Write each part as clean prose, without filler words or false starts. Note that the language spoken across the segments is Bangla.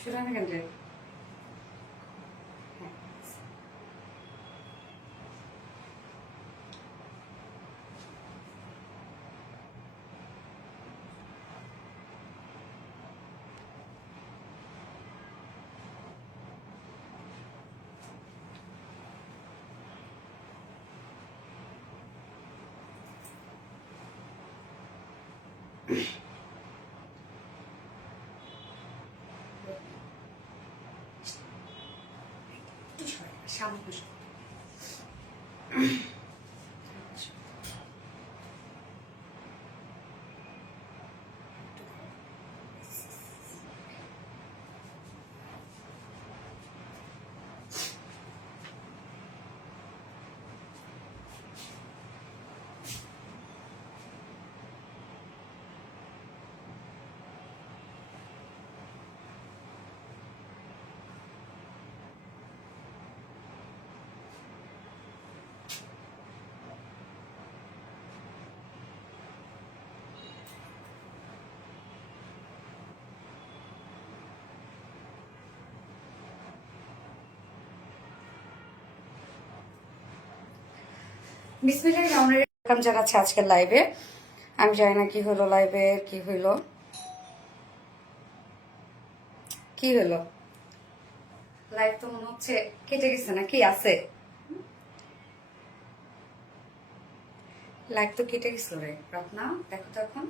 সুরানা কেন্দ্রে সামনে বিসমিল্লাহির রহমানির রহিম। ওয়েলকাম জানাচ্ছি আজকের লাইভে। আমি জানি না কি হলো, লাইভে কি হইলো, লাইভ তো মনে হচ্ছে কেটে গেছে না, কি আছে লাইভ তো কেটে গেছিল রে রত্না, দেখো তো এখন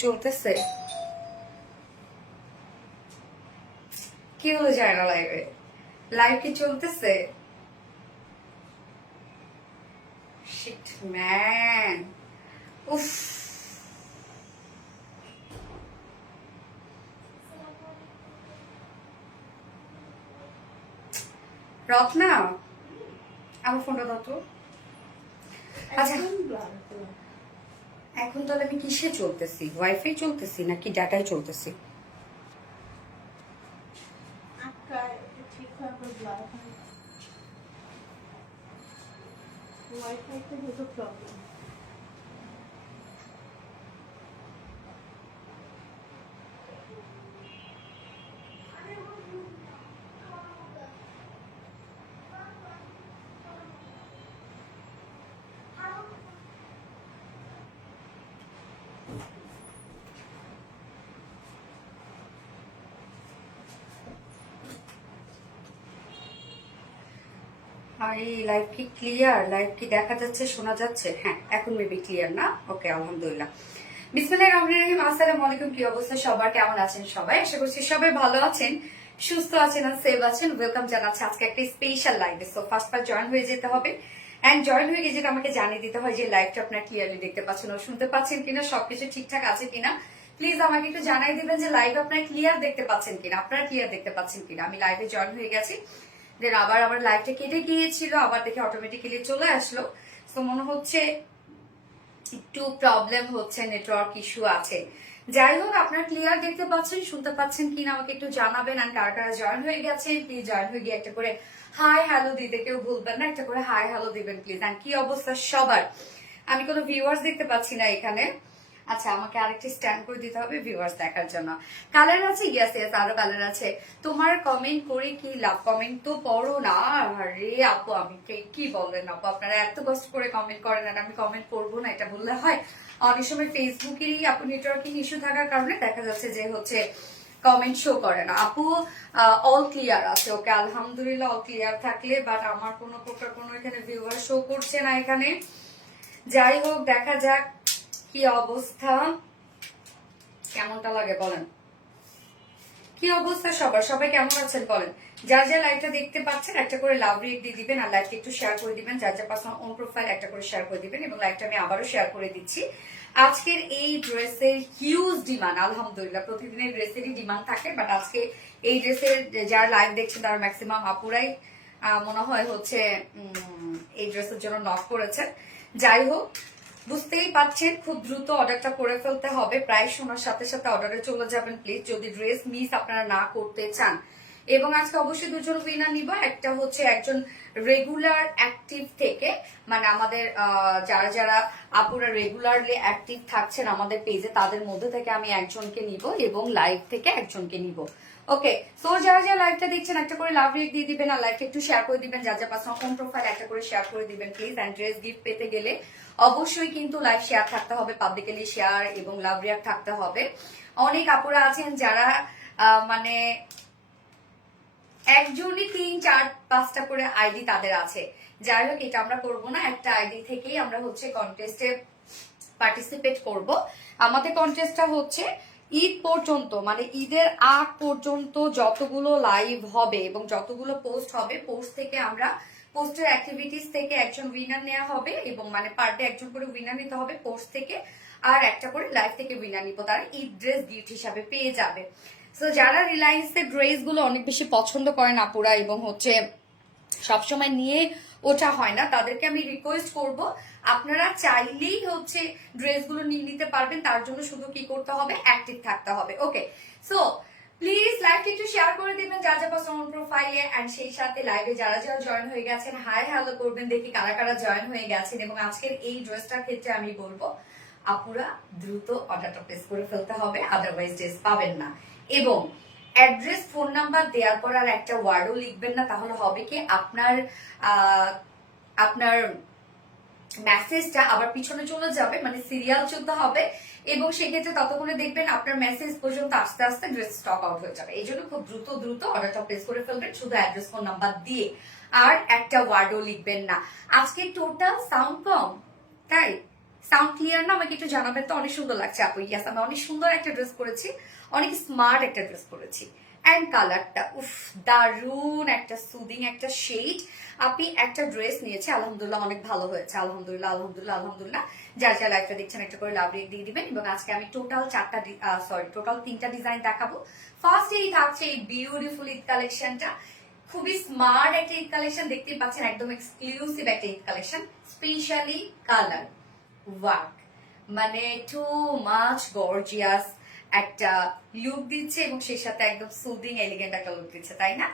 চলতেছে। কি হলো যায় না, লাইভে লাইভ কি চলতেছে? শিট ম্যান, উফ। রত্না, আমার ফোনটা দাও তো। আচ্ছা, এখন তাহলে আমি কিসে চলতেছি? ওয়াইফাই চলতেছি নাকি ডাটায় চলতেছি? ওয়াইফাইতে হতো প্রবলেম। আর এই লাইভ কি ক্লিয়ার? লাইভ কি দেখা যাচ্ছে, শোনা যাচ্ছে? হ্যাঁ, এখন মেবি ক্লিয়ার না? ওকে, আলহামদুলিল্লাহ। বিসমিল্লাহির রহমানির রহিম। আসসালামু আলাইকুম। কি অবস্থা সবার, কেমন আছেন সবাই? আশা করছি সবাই ভালো আছেন, সুস্থ আছেন আর সেভ আছেন। ওয়েলকাম জানাচ্ছি আজকে একটা স্পেশাল লাইভে। সো ফার্স্ট পার্ট জয়েন হয়ে যেতে হবে, এন্ড জয়েন হয়ে গিয়ে যেটা আমাকে জানিয়ে দিতে হয় যে লাইভটা আপনার ক্লিয়ারলি দেখতে পাচ্ছেন ও শুনতে পাচ্ছেন কিনা, সবকিছু ঠিকঠাক আছে কিনা। প্লিজ আমাকে একটু জানাই দিবেন যে লাইভ আপনার ক্লিয়ার দেখতে পাচ্ছেন কিনা, আপনারা ক্লিয়ার দেখতে পাচ্ছেন কিনা। আমি লাইভে জয়েন হয়ে গেছি, দেন আবার আমার লাইভটা কেটে গিয়েছিল, আবার দেখে অটোমেটিক্যালি চলে আসলো। তো মনে হচ্ছে একটু প্রবলেম হচ্ছে, নেটওয়ার্ক ইস্যু আছে। যাই হোক, আপনারা ক্লিয়ার দেখতে পাচ্ছেন, শুনতে পাচ্ছেন কিনা আমাকে একটু জানাবেন। আর কারা কারা জয়েন হয়ে গেছেন প্লিজ জয়েন হয়ে গিয়ে একটা করে হাই হ্যালো দিতে কেউ ভুলবেন না, একটা করে হাই হ্যালো দিবেন প্লিজ। আর কি অবস্থা সবার? আমি কোনো ভিউয়ার্স দেখতে পাচ্ছি না এখানে। আচ্ছা, আমাকে আরেকটি স্ট্যান্ড করে দিতে হবে ভিউয়ার্স দেখার জন্য। কালার আছে? ইয়েস ইয়েস, আরো কালার আছে। তোমার কমেন্ট করে কি লাভ? কমেন্ট তো পড়ো না। আরে আপু, আমি কি বললেন আপু, আপনারা এত কষ্ট করে কমেন্ট করেন আর আমি কমেন্ট করবো না, এটা বললে হয়? অনেক সময় ফেসবুকেরই আপু নেটওয়ার্কিং ইস্যু থাকার কারণে দেখা যাচ্ছে যে হচ্ছে কমেন্ট শো করে না। আপু অল ক্লিয়ার আছে, ওকে আলহামদুলিল্লাহ। অল ক্লিয়ার থাকলে, বাট আমার কোনো প্রকার কোনো এখানে ভিউয়ার শো করছে না এখানে। যাই হোক, দেখা যাক কি অবস্থা, কেমনটা লাগে বলেন। কি অবস্থা সবার, সবাই কেমন আছেন বলেন। যার যা লাইভটা দেখতে পাচ্ছেন একটা করে লাভ রেট দিয়ে দিবেন, আর লাইভটা একটু শেয়ার করে দিবেন। যার যা পার্সোনাল ওন প্রোফাইল একটা করে শেয়ার করে দিবেন, এবং লাইভটা আমি আবারও শেয়ার করে দিচ্ছি। আজকের এই ড্রেসের হিউজ ডিমান্ড, আলহামদুলিল্লাহ। প্রতিদিনের ড্রেসেরই ডিমান্ড থাকে, বাট আজকে এই ড্রেসের যারা লাইভ দেখছেন তারা ম্যাক্সিমাম আপুরাই মনে হয় হচ্ছে এই ড্রেসের জন্য নক করেছেন। যাই হোক, বুঝতেই পারছেন খুব দ্রুত অর্ডারটা করে ফেলতে হবে, প্রায় শোনার সাথে সাথে অর্ডারে চলে যাবেন প্লিজ, যদি ড্রেস মিস আপনারা না করতে চান। এবং আজকে অবশ্যই দুজন উইনার নিব। একটা হচ্ছে একজন রেগুলার অ্যাক্টিভ থেকে মানে আমাদের যারা যারা আপুরা রেগুলারলি অ্যাক্টিভ থাকছেন আমাদের পেজে তাদের মধ্যে থেকে আমি একজনকে নিব এবং লাইভ থেকে একজনকে নিব। ওকে, সো যারা যারা লাইভটা দেখছেন একটা করে লাভ রেক দিয়ে দিবেন আর লাইভটা একটু শেয়ার করে দিবেন, যার যা পার্সোনাল কোন প্রোফাইল একটা করে শেয়ার করে দিবেন প্লিজ। এন্ড ড্রেস গিফট পেতে গেলে অবশ্যই কিন্তু লাইভ শেয়ার থাকতে হবে, পাবলিকলি শেয়ার এবং লাভ রিয়াক্ট থাকতে হবে। অনেক আপুরা আছেন যারা মানে একজনই 3-4-5টা করে আইডি তাদের আছে। যাই হোক, এটা আমরা করবো না, একটা আইডি থেকেই আমরা হচ্ছে কন্টেস্টে পার্টিসিপেট করব। আমাদের কন্টেস্টটা হচ্ছে ঈদ পর্যন্ত, মানে ঈদের আগ পর্যন্ত যতগুলো লাইভ হবে এবং যতগুলো পোস্ট হবে, পোস্ট থেকে আমরা পোস্টের অ্যাক্টিভিটিস থেকে একজন উইনার নেওয়া হবে এবং মানে পার ডে একজন করে উইনার নিতে হবে পোস্ট থেকে, আর একটা করে লাইভ থেকে উইনার নিব, তারা ঈদ ড্রেস গিফট হিসাবে পেয়ে যাবে। সো যারা রিলায়েন্সের ড্রেস গুলো অনেক বেশি পছন্দ করেন আপুরা এবং হচ্ছে সবসময় নিয়ে ওঠা হয় না, তাদেরকে আমি রিকোয়েস্ট করব আপনারা চাইলেই হচ্ছে ড্রেসগুলো নিয়ে নিতে পারবেন, তার জন্য শুধু কি করতে হবে, অ্যাক্টিভ থাকতে হবে। ওকে, সো প্লিজ লাইভটা একটু শেয়ার করে দিবেন যার যা পার্সোনাল প্রোফাইলে, এন্ড সেই সাথে লাইভে যারা যারা জয়েন হয়ে গেছেন হাই হ্যালো করবেন, দেখি কারা কারা জয়েন হয়ে গেছেন। এবং আজকের এই ড্রেসটার ক্ষেত্রে আমি বলবো আপুরা দ্রুত অর্ডারটা প্লেস করে ফেলতে হবে, আদারওয়াইজ ড্রেস পাবেন না। এবং অ্যাড্রেস ফোন নাম্বার দেওয়ার পর আর একটা ওয়ার্ডও লিখবেন না, তাহলে হবে কি আপনার আপনার মেসেজটা আবার পিছনে চলে যাবে, মানে সিরিয়াল চলতে হবে এবং সেক্ষেত্রে ততক্ষণে দেখবেন আপনার মেসেজ পর্যন্ত আস্তে আস্তে ড্রেস স্টক আউট হয়ে যাবে। এই জন্য খুব দ্রুত দ্রুত অর্ডারটা প্লেস করে ফেলবেন, শুধু অ্যাড্রেস ফোন নাম্বার দিয়ে, আর একটা ওয়ার্ডও লিখবেন না। আজকে টোটাল সাউন্ড কম, তাই সাউন্ড ক্লিয়ার না? আমাকে একটু জানাবেন তো। অনেক সুন্দর লাগছে আপু, ইয়াস আমি অনেক সুন্দর একটা ড্রেস পরেছি, অনেক স্মার্ট একটা ড্রেস পরেছি। অ্যান্ড কালারটা উফ দারুন, একটা সুদিং একটা শেড। আপনি একটা ড্রেস নিয়েছে, আলহামদুলিল্লাহ অনেক ভালো হয়েছে, আলহামদুলিল্লাহ আলহামদুলিল্লাহ আলহামদুলিল্লাহ। যার যা লাইফটা দেখছেন একটা করে লাভ রেক দিয়ে দিবেন। এবং আজকে আমি টোটাল 3টা ডিজাইন দেখাবো। ফার্স্ট এই থাকছে এই বিউটিফুল ঈদ কালেকশনটা, খুবই স্মার্ট একটা ঈদ কালেকশন, দেখতেই পাচ্ছেন একদম এক্সক্লুসিভ একটা Eid collection, specially colour work, মানে টু মাচ গর্জিয়াস একটা লুক দিচ্ছে এবং সেই সাথে একদম সুদিং এলিগেন্ট একটা লুক দিচ্ছে, তাই না?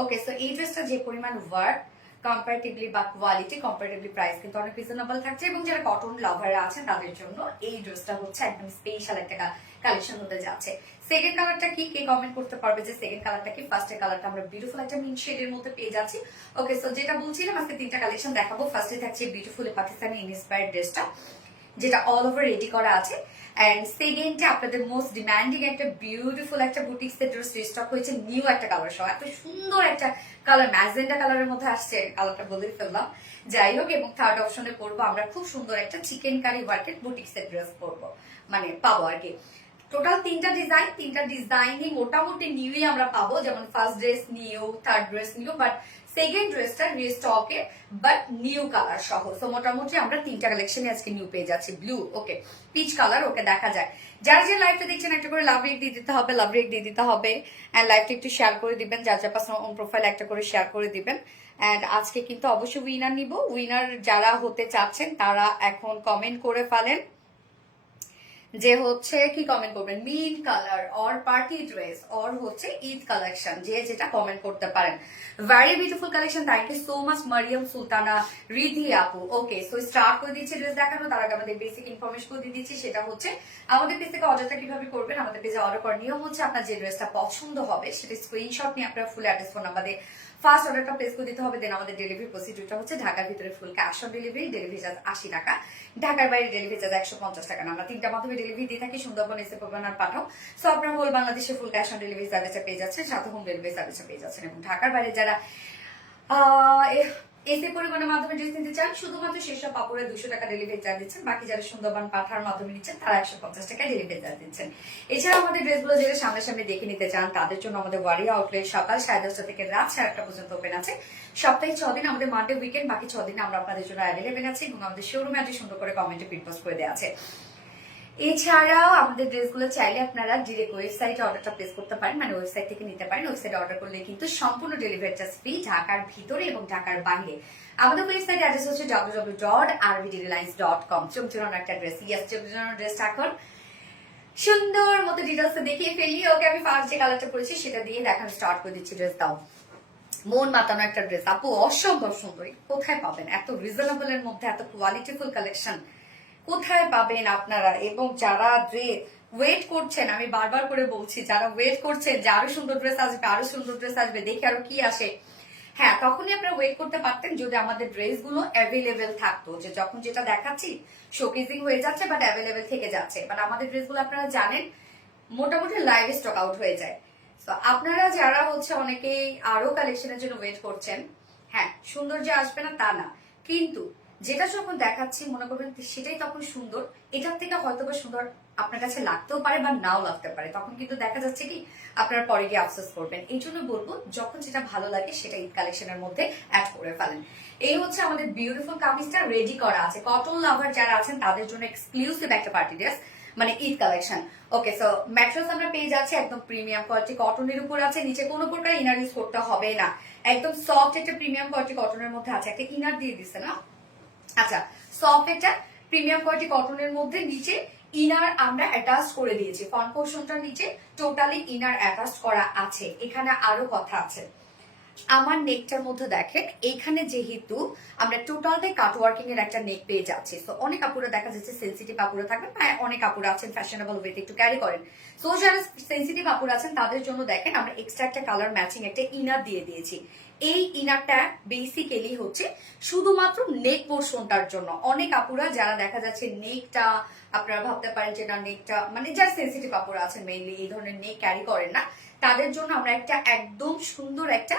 ওকে, সো এই ড্রেসটা যে পরিমাণ ওয়ার্ক কম্পারেটিভলি বা কোয়ালিটি কম্পারেটিভলি প্রাইস কিন্তু অনেক রিজনেবল থাকছে এবং যারা কটন লাভাররা আছেন তাদের জন্য এই ড্রেসটা হচ্ছে একদম স্পেশাল একটা কালেকশন হতে যাচ্ছে। সেকেন্ড কালারটা কি, কে কমেন্ট করতে পারবে যে সেকেন্ড কালারটা কি? ফার্স্টের কালারটা আমরা বিউটিফুল একটা মিন্ট শেডের মধ্যে পেয়ে যাচ্ছি। ওকে, সো যেটা বলছিলাম আজকে 3টা কালেকশন দেখাবো। ফার্স্টে থাকছে বিউটিফুল পাকিস্তানি ইন্সপায়ার্ড ড্রেসটা, যেটা অল ওভার রেডি করা আছে। এন্ড সেকেন্ডে আপনাদের মোস্ট ডিমান্ডিং একটা বিউটিফুল একটা বুটিক সেট ড্রেস স্টক হয়েছে, নিউ একটা কালার সহ, এত সুন্দর একটা কালার, ম্যাজেন্ডা কালারের মধ্যে আসছে, কালারটা বলে ফেললাম। যাই হোক, এবং থার্ড অপশনে পড়বো আমরা খুব সুন্দর একটা চিকেন কারি ওয়ার্কের বুটিক সেট ড্রেস পরবো, মানে পাবো আর কি। টোটাল 3টা ডিজাইনই মোটামুটি নিউই আমরা পাবো, যেমন first dress new, third dress new, but second ড্রেসটা রিস্টকে বাট নিউ কালার সহ। তো মোটামুটি আমরা 3টা কালেকশনে আজকে নিউ পেয়ে যাচ্ছি। ব্লু, ওকে, পিচ কালার, ওকে দেখা যায়। যার যে লাইভটা দেখছেন একটা করে লাভ রেক দিয়ে দিতে হবে, লাভ রেক দিয়ে দিতে হবে। অ্যান্ড লাইভটা একটু শেয়ার করে দিবেন, যার যা পার্সোনাল ওন প্রোফাইল একটা করে শেয়ার করে দিবেন। অ্যান্ড আজকে কিন্তু অবশ্যই উইনার নিব। উইনার যারা হতে চাচ্ছেন তারা এখন কমেন্ট করে ফেলেন যে হচ্ছে কি কমেন্ট করবেন, mean colour or party dress or হচ্ছে ঈদ কালেকশন, যে যেটা কমেন্ট করতে পারেন। Very beautiful collection, thank you so much Mariam Sultana Ridhi আপু। ওকে, সো স্টার্ট করে দিচ্ছি ড্রেস দেখানো, তার আগে আমাদের বেসিক ইনফরমেশন করে দিচ্ছি, সেটা হচ্ছে আমাদের পেজ থেকে অর্ডারটা কিভাবে করবেন। আমাদের পেজে অর্ডার করার নিয়ম হচ্ছে আপনার যে ড্রেসটা পছন্দ হবে সেটা স্ক্রিনশট নিয়ে আপনার ফুল অ্যাড্রেস ফোন নাম্বার দিয়ে ফার্স্ট অর্ডারটা প্লেস করে দিতে হবে। দেন আমাদের ডেলিভারি প্রসিডিউরটা হচ্ছে ঢাকার ভিতরে full cash on delivery, delivery charge 80 টাকা, ঢাকার বাইরে ডেলিভারি চার্জ 150 টাকা। আমরা 3টা মাধ্যমে ডেলিভারি দিয়ে থাকি, সুন্দরবন, এসে পড়বেন আর পাঠাও। সো আপনারা হোল বাংলাদেশে ফুল ক্যাশ অন ডেলিভারি সার্ভিসটা পেয়ে যাচ্ছেন, সাথে হোম ডেলিভারি সার্ভিসটা পেয়ে যাচ্ছেন। এবং ঢাকার বাইরে যারা এসে পরিবহনের মাধ্যমে ড্রেস নিতে চান, শুধুমাত্র সেসব কাপড়ে 200 টাকা ডেলিভারি চার্জ দিচ্ছেন। বাকি যারা সুন্দরবন পাঠার মাধ্যমে নিচ্ছেন তারা 150 টাকা ডেলিভারি চার্জ দিচ্ছেন। এছাড়াও আমাদের ড্রেসগুলো যারা সামনাসামনি দেখে নিতে চান তাদের জন্য আমাদের ওয়ারি আউটলেট সকাল 10:30 থেকে রাত 1:30 পর্যন্ত ওপেন আছে। সপ্তাহে 6 দিন, আমাদের মানডে উইকেন্ড, বাকি 6 দিন আমরা আপনাদের জন্য অ্যাভেলেবেল আছি। এবং আমাদের শোরুমে আজ সুন্দর করে কমেন্টে পিন পোস্ট করে দেওয়া আছে। এছাড়াও আমাদের ড্রেসগুলো চাইলে আপনারা ডিরেক্ট ওয়েবসাইটে অর্ডারটা প্লেস করতে পারেন, মানে ওয়েবসাইট থেকে নিতে পারেন। ওয়েবসাইটে অর্ডার করলে কিন্তু সম্পূর্ণ ডেলিভারি চার্জ ফ্রি, ঢাকার ভিতরে এবং ঢাকার বাইরে। আমাদের ওয়েবসাইট অ্যাড্রেস হচ্ছে www.rvdreliance.com। চমচমানো একটা ড্রেস, ইয়াস চমচমানো ড্রেসটা এখন সুন্দর মতো ডিটেলসে দেখিয়ে ফেলি। ওকে, আমি ফার্স্ট যে কালারটা পরেছি সেটা দিয়ে দেখানো স্টার্ট করে দিচ্ছি। ড্রেস দাও, মন মাতানো একটা ড্রেস আপু, অসম্ভব সুন্দর। কোথায় পাবেন এত রিজনেবল এর মধ্যে এত কোয়ালিটিফুল কালেকশন? কোথায় পাবেন আপনারা? এবং যারা ওয়েট করছেন, আমি বারবার করে বলছি, যারা ওয়েট করছেন যে আরো সুন্দর ড্রেস আসবে, আরো সুন্দর ড্রেস আসবে, দেখে আরো কি আসে, হ্যাঁ তখনই আপনারা ওয়েট করতে পারতেন যদি আমাদের ড্রেস গুলো অ্যাভেলেবেল থাকতো। যে যখন যেটা দেখাচ্ছি শোকেজিং হয়ে যাচ্ছে বাট অ্যাভেলেবেল থেকে যাচ্ছে, বাট আমাদের ড্রেস গুলো আপনারা জানেন মোটামুটি লাইভ স্টক আউট হয়ে যায়। তো আপনারা যারা অনেকেই আরো কালেকশনের জন্য ওয়েট করছেন, হ্যাঁ সুন্দর যে আসবে না তা না, কিন্তু যেটা যখন দেখাচ্ছি মনে করবেন সেটাই তখন সুন্দর, এটার থেকে হয়তো বা সুন্দর আপনার কাছে লাগতেও পারে বা নাও লাগতে পারে, তখন কিন্তু দেখা যাচ্ছে কি আপনার পরে গিয়ে আফসোস করবেন। এই জন্য বলবো যখন যেটা ভালো লাগে সেটা ঈদ কালেকশনের মধ্যে অ্যাড করে ফেলেন। এই হচ্ছে আমাদের বিউটিফুল কামিজটা রেডি করা আছে। কটন লাভার যারা আছেন তাদের জন্য এক্সক্লুসিভ একটা পার্টি ড্রেস, মানে ঈদ কালেকশন। ওকে, সো ম্যাট্রেস আমরা পেয়ে যাচ্ছি একদম প্রিমিয়াম কোয়ালিটি কটনের উপর আছে, নিচে কোনো প্রকার ইনার ইউজ করতে হবে না, একদম সফট একটা প্রিমিয়াম কোয়ালিটি কটনের মধ্যে আছে। একটা ইনার দিয়ে দিচ্ছে না, আচ্ছা সফট একটা প্রিমিয়াম কোয়ালিটি কটনের মধ্যে নিচে ইনার আমরা অ্যাটাচ করে দিয়েছি। ফ্রন্ট পোর্শনটার নিচে টোটালি ইনার অ্যাটাচ করা আছে। এখানে আরো কথা আছে, আমার নেকটার মধ্যে দেখেন এইখানে যেহেতু আমরা টোটালটাই কাটওয়ার্কিং এর একটা নেক পেয়ে যাচ্ছি, তো অনেক আপুরা দেখা যাচ্ছে সেন্সিটিভ আপুরা থাকবেন, অনেক আপুরা আছেন ফ্যাশনেবল ওয়েতে একটু ক্যারি করেন। সো যারা সেন্সিটিভ আপুরা আছেন তাদের জন্য দেখেন আমরা এক্সট্রা একটা কালার ম্যাচিং একটা ইনার দিয়ে দিয়েছি। এই ইনারটা বেসিক্যালি হচ্ছে শুধুমাত্র নেক পোর্শনটার জন্য। অনেক আপুরা যারা দেখা যাচ্ছে নেকটা আপনারা ভাবতে পারেন যে না নেকটা মানে যারা সেন্সিটিভ আপুরা আছেন মেইনলি এই ধরনের নেক ক্যারি করেন না, তাদের জন্য আমরা একটা একদম সুন্দর একটা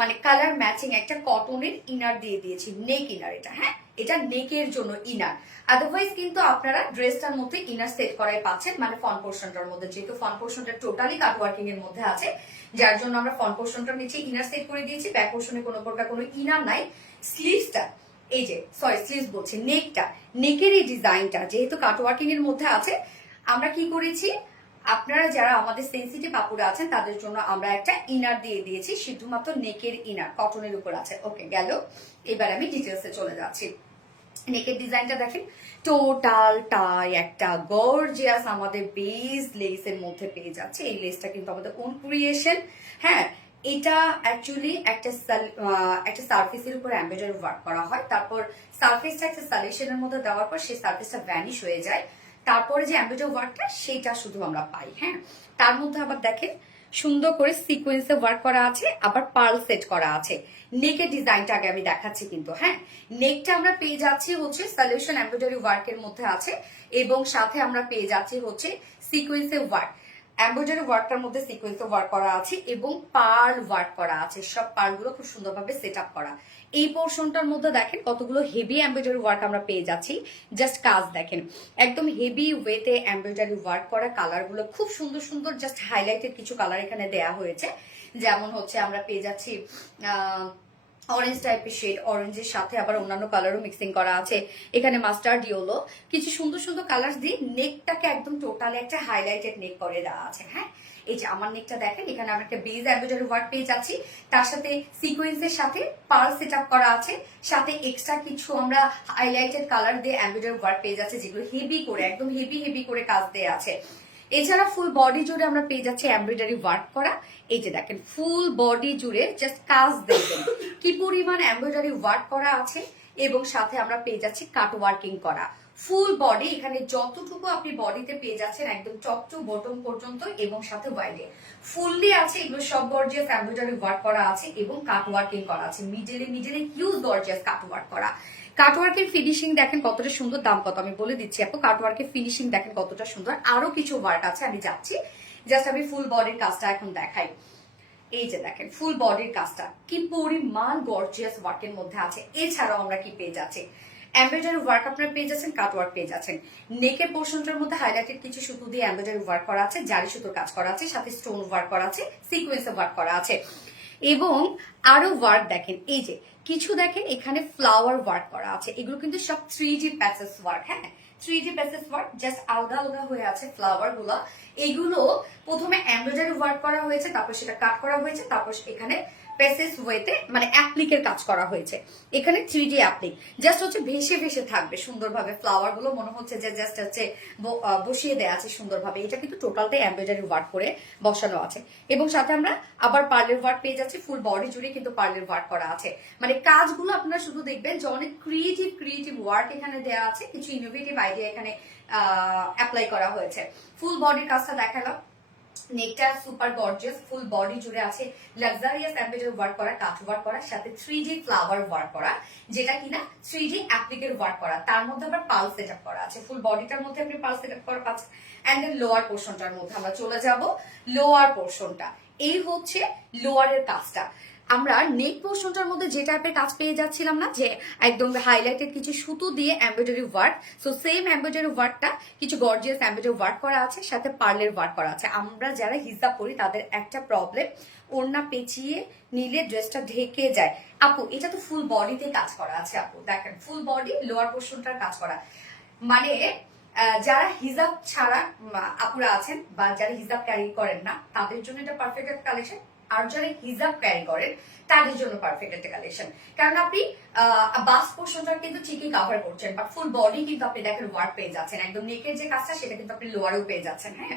মানে কালার ম্যাচিং একটা কটনের ইনার দিয়ে দিয়েছি, নেক ইনার এটা। হ্যাঁ এটা নেকের জন্য ইনার, আদারওয়াইজ কিন্তু আপনারা ড্রেসটার মধ্যে ইনার সেট করাই পাচ্ছেন, মানে ফ্রন্ট পোর্শনটার মধ্যে, যেহেতু ফ্রন্ট পোর্শনটা টোটালি কাটওয়ার্কিং এর মধ্যে আছে যার জন্য আমরা ফ্রন্ট পোর্শনটার নিচে ইনার সেট করে দিয়েছি। ব্যাক পোর্শনে কোনো প্রকার কোনো ইনার নাই। স্লিভসটা এই যে স্লিভস বলছি, নেকটা, নেকের এই ডিজাইনটা যেহেতু কাটওয়ার্কিং এর মধ্যে আছে, আমরা কি করেছি আপনারা যারা আমাদের সেন্সিটিভ আপুরা আছেন তাদের জন্য আমরা একটা ইনার দিয়ে দিয়েছি, শুধুমাত্র নেকের ইনার কটনের উপর আছে। ওকে গেল, এবার আমি ডিটেলসে চলে যাচ্ছি। নেকের ডিজাইনটা দেখেন টোটালটাই একটা গর্জিয়াস আমাদের বেস লেসের মধ্যে পেয়ে যাচ্ছে। এই লেসটা কিন্তু আমাদের ওন ক্রিয়েশন। হ্যাঁ এটা অ্যাকচুয়ালি একটা সার্ফেসের উপর এমব্রয়ডারি ওয়ার্ক করা হয়, তারপর সার্ফেসটা একটা সলিউশনের মধ্যে দেওয়ার পর সেই সার্ফেসটা ভ্যানিশ হয়ে যায়, তারপরে যে এমব্রয়ডারি ওয়ার্কটা সেটা শুধু আমরা পাই। হ্যাঁ তার মধ্যে আবার দেখেন সুন্দর করে সিকোয়েন্সে ওয়ার্ক করা আছে, আবার পার্ল সেট করা আছে। নেকের ডিজাইনটা আগে আমি দেখাচ্ছি কিন্তু। হ্যাঁ নেকটা আমরা পেয়ে যাচ্ছি হচ্ছে সলিউশন এমব্রয়ডারি ওয়ার্কের মধ্যে আছে, এবং সাথে আমরা পেয়ে যাচ্ছি হচ্ছে সিকোয়েন্সে ওয়ার্ক। এমব্রয়ডারি ওয়ার্কটার মধ্যে সিকোয়েন্সে ওয়ার্ক করা আছে এবং পার্ল ওয়ার্ক করা আছে, সব পার্লগুলো খুব সুন্দরভাবে সেট আপ করা। এই পোর্শনটার মধ্যে দেখেন কতগুলো হেভি এমব্রয়ডারি ওয়ার্ক আমরা পেয়ে যাচ্ছি। জাস্ট কাজ দেখেন একদম হেভি ওয়েতে এমব্রয়ডারি ওয়ার্ক করা, কালারগুলো খুব সুন্দর সুন্দর, জাস্ট হাইলাইটেড কিছু কালার এখানে দেয়া হয়েছে। যেমন হচ্ছে আমরা পেয়ে যাচ্ছি অরেঞ্জ টাইপের শেড, অরেঞ্জের সাথে আবার অন্যান্য কালারও মিক্সিং করা আছে। এখানে মাস্টার্ড ইয়েলো, কিছু সুন্দর সুন্দর কালার দিয়ে নেকটাকে একদম টোটালি একটা হাইলাইটেড নেক করে দেওয়া আছে। হ্যাঁ এই যে আমার নেকটা দেখেন, এখানে আমরা একটা বেজ এমব্রয়ডারি ওয়ার্ক পেয়ে যাচ্ছি, তার সাথে সিকোয়েন্সের সাথে পার্ল সেট আপ করা আছে, সাথে এক্সট্রা কিছু আমরা হাইলাইটেড কালার দিয়ে এমব্রয়ডারি ওয়ার্ক পেয়ে যাচ্ছে, যেগুলো হেভি করে একদম হেভি করে কাজ দেওয়া আছে। এছাড়া ফুল বডি জুড়ে আমরা পেয়ে যাচ্ছি এমব্রয়ডারি ওয়ার্ক করা। এই যে দেখেন ফুল বডি জুড়ে জাস্ট কাজ দেখবেন কি পরিমাণ এমব্রয়ডারি ওয়ার্ক করা আছে, এবং সাথে আমরা পেয়ে যাচ্ছি কাট ওয়ার্কিং করা ফুল বডি। এখানে যতটুকু আপনি বডিতে পেয়ে যাচ্ছেন একদম টপ টু বটম পর্যন্ত, এবং সাথে ওয়াইডে ফুললি আছে, এগুলো সব গর্জিয়াস এমব্রয়ডারি ওয়ার্ক করা আছে এবং কাট ওয়ার্কিং করা আছে। মিডলে হিউজ গর্জিয়াস কাট ওয়ার্ক করা। কাটওয়ার্কের ফিনিশিং দেখেন কতটা সুন্দর, দাম কত আমি বলে দিচ্ছি আপু। কাটওয়ার্কের ফিনিশিং দেখেন কতটা সুন্দর, আরো কিছু ওয়ার্ক আছে আমি যাচ্ছি, জাস্ট আমি ফুল বডির কাজটা এখন দেখাই। এই যে দেখেন ফুল বডির কাজটা কি পরিমাণ গর্জিয়াস ওয়ার্কের মধ্যে আছে। এছাড়াও আমরা কি পেয়ে যাচ্ছি এমব্রয়ডারি ওয়ার্ক আপনারা পেয়ে যাচ্ছেন, কাটওয়ার্ক পেয়ে যাচ্ছেন। নেকের পোর্শনটার মধ্যে হাইলাইটেড কিছু সুতো দিয়ে এমব্রয়ডারি ওয়ার্ক করা আছে, জারি সুতোর কাজ করা আছে, সাথে স্টোন ওয়ার্ক করা আছে, সিকোয়েন্সে ওয়ার্ক করা আছে, এবং আরো ওয়ার্ক দেখেন এই যে কিছু দেখেন এখানে ফ্লাওয়ার ওয়ার্ক করা আছে। এগুলো কিন্তু সব 3D প্যাসেজ ওয়ার্ক। হ্যাঁ 3D প্যাসেজ ওয়ার্ক, জাস্ট আলাদা আলাদা হয়ে আছে ফ্লাওয়ার গুলো। এগুলো প্রথমে এমব্রয়ডারি ওয়ার্ক করা হয়েছে, তারপর সেটা কাট করা হয়েছে, তারপর এখানে প্যাসেজ ওয়েতে মানে অ্যাপ্লিকের কাজ করা হয়েছে। এখানে 3D অ্যাপ্লিক জাস্ট হচ্ছে ভেসে ভেসে থাকবে সুন্দরভাবে, ফ্লাওয়ার গুলো মনে হচ্ছে যে জাস্ট হচ্ছে বসিয়ে দেওয়া আছে সুন্দরভাবে। এটা কিন্তু টোটালটাই এমব্রয়ডারি ওয়ার্ক করে বসানো আছে এবং সাথে আমরা আবার পার্লের ওয়ার্ক পেয়ে যাচ্ছি। ফুল বডি জুড়ে কিন্তু পার্লের ওয়ার্ক করা আছে। মানে কাজগুলো আপনারা শুধু দেখবেন যে অনেক ক্রিয়েটিভ ওয়ার্ক এখানে দেওয়া আছে, কিছু ইনোভেটিভ আইডিয়া এখানে অ্যাপ্লাই করা হয়েছে। ফুল বডির কাজটা দেখালাম, নেকটা সুপার গর্জিয়াস, ফুল বডি জুড়ে আছে লাক্সারিয়াস এমব্রয়ডারি ওয়ার্ক করা, কাট ওয়ার্ক করা, সাথে 3D ফ্লাওয়ার ওয়ার্ক করা, যেটা কিনা 3D অ্যাপ্লিকের ওয়ার্ক করা, তার মধ্যে আবার পাল সেটআপ করা আছে। ফুল বডিটার মধ্যে আপনি পাল সেটআপ করা পাচ্ছেন। এন্ড দেন লোয়ার পোর্শনটার মধ্যে আমরা চলে যাব। লোয়ার পোর্শনটা, এই হচ্ছে লোয়ারের কাজটা। আমরা নেক পোর্শনটার মধ্যে যে টাইপের কাজ পেয়ে যাচ্ছিলাম না, যে একদম হাইলাইটেড কিছু সুতো দিয়ে embroidery work, so same embroidery ওয়ার্কটা কিছু গর্জিয়াস এমব্রয়ডারি ওয়ার্ক করা আছে, সাথে পার্লের ওয়ার্ক করা আছে। আমরা যারা হিজাব করি তাদের একটা প্রবলেম, ওড়না পেঁচিয়ে নিলে ড্রেসটা ঢেকে যায়। আপু এটা তো ফুল বডিতে কাজ করা আছে। আপু দেখেন ফুল বডি লোয়ার পোর্শনটার কাজ করা, মানে যারা হিজাব ছাড়া আপুরা আছেন বা যারা হিজাব ক্যারি করেন না তাদের জন্য এটা পারফেক্ট একটা কালেকশন, আর যারা হিজাব ক্যারি করেন তাদের জন্য পারফেক্ট একটা কালেকশন। কারণ আপনি বাস পোর্শনটা কিন্তু ঠিকই কভার করছেন, বাট ফুল বডি কিন্তু আপনি দেখেন ওয়ার্ক পেয়ে যাচ্ছেন। একদম নেকের যে কাজটা সেটা কিন্তু আপনি লোয়ারেও পেয়ে যাচ্ছেন। হ্যাঁ,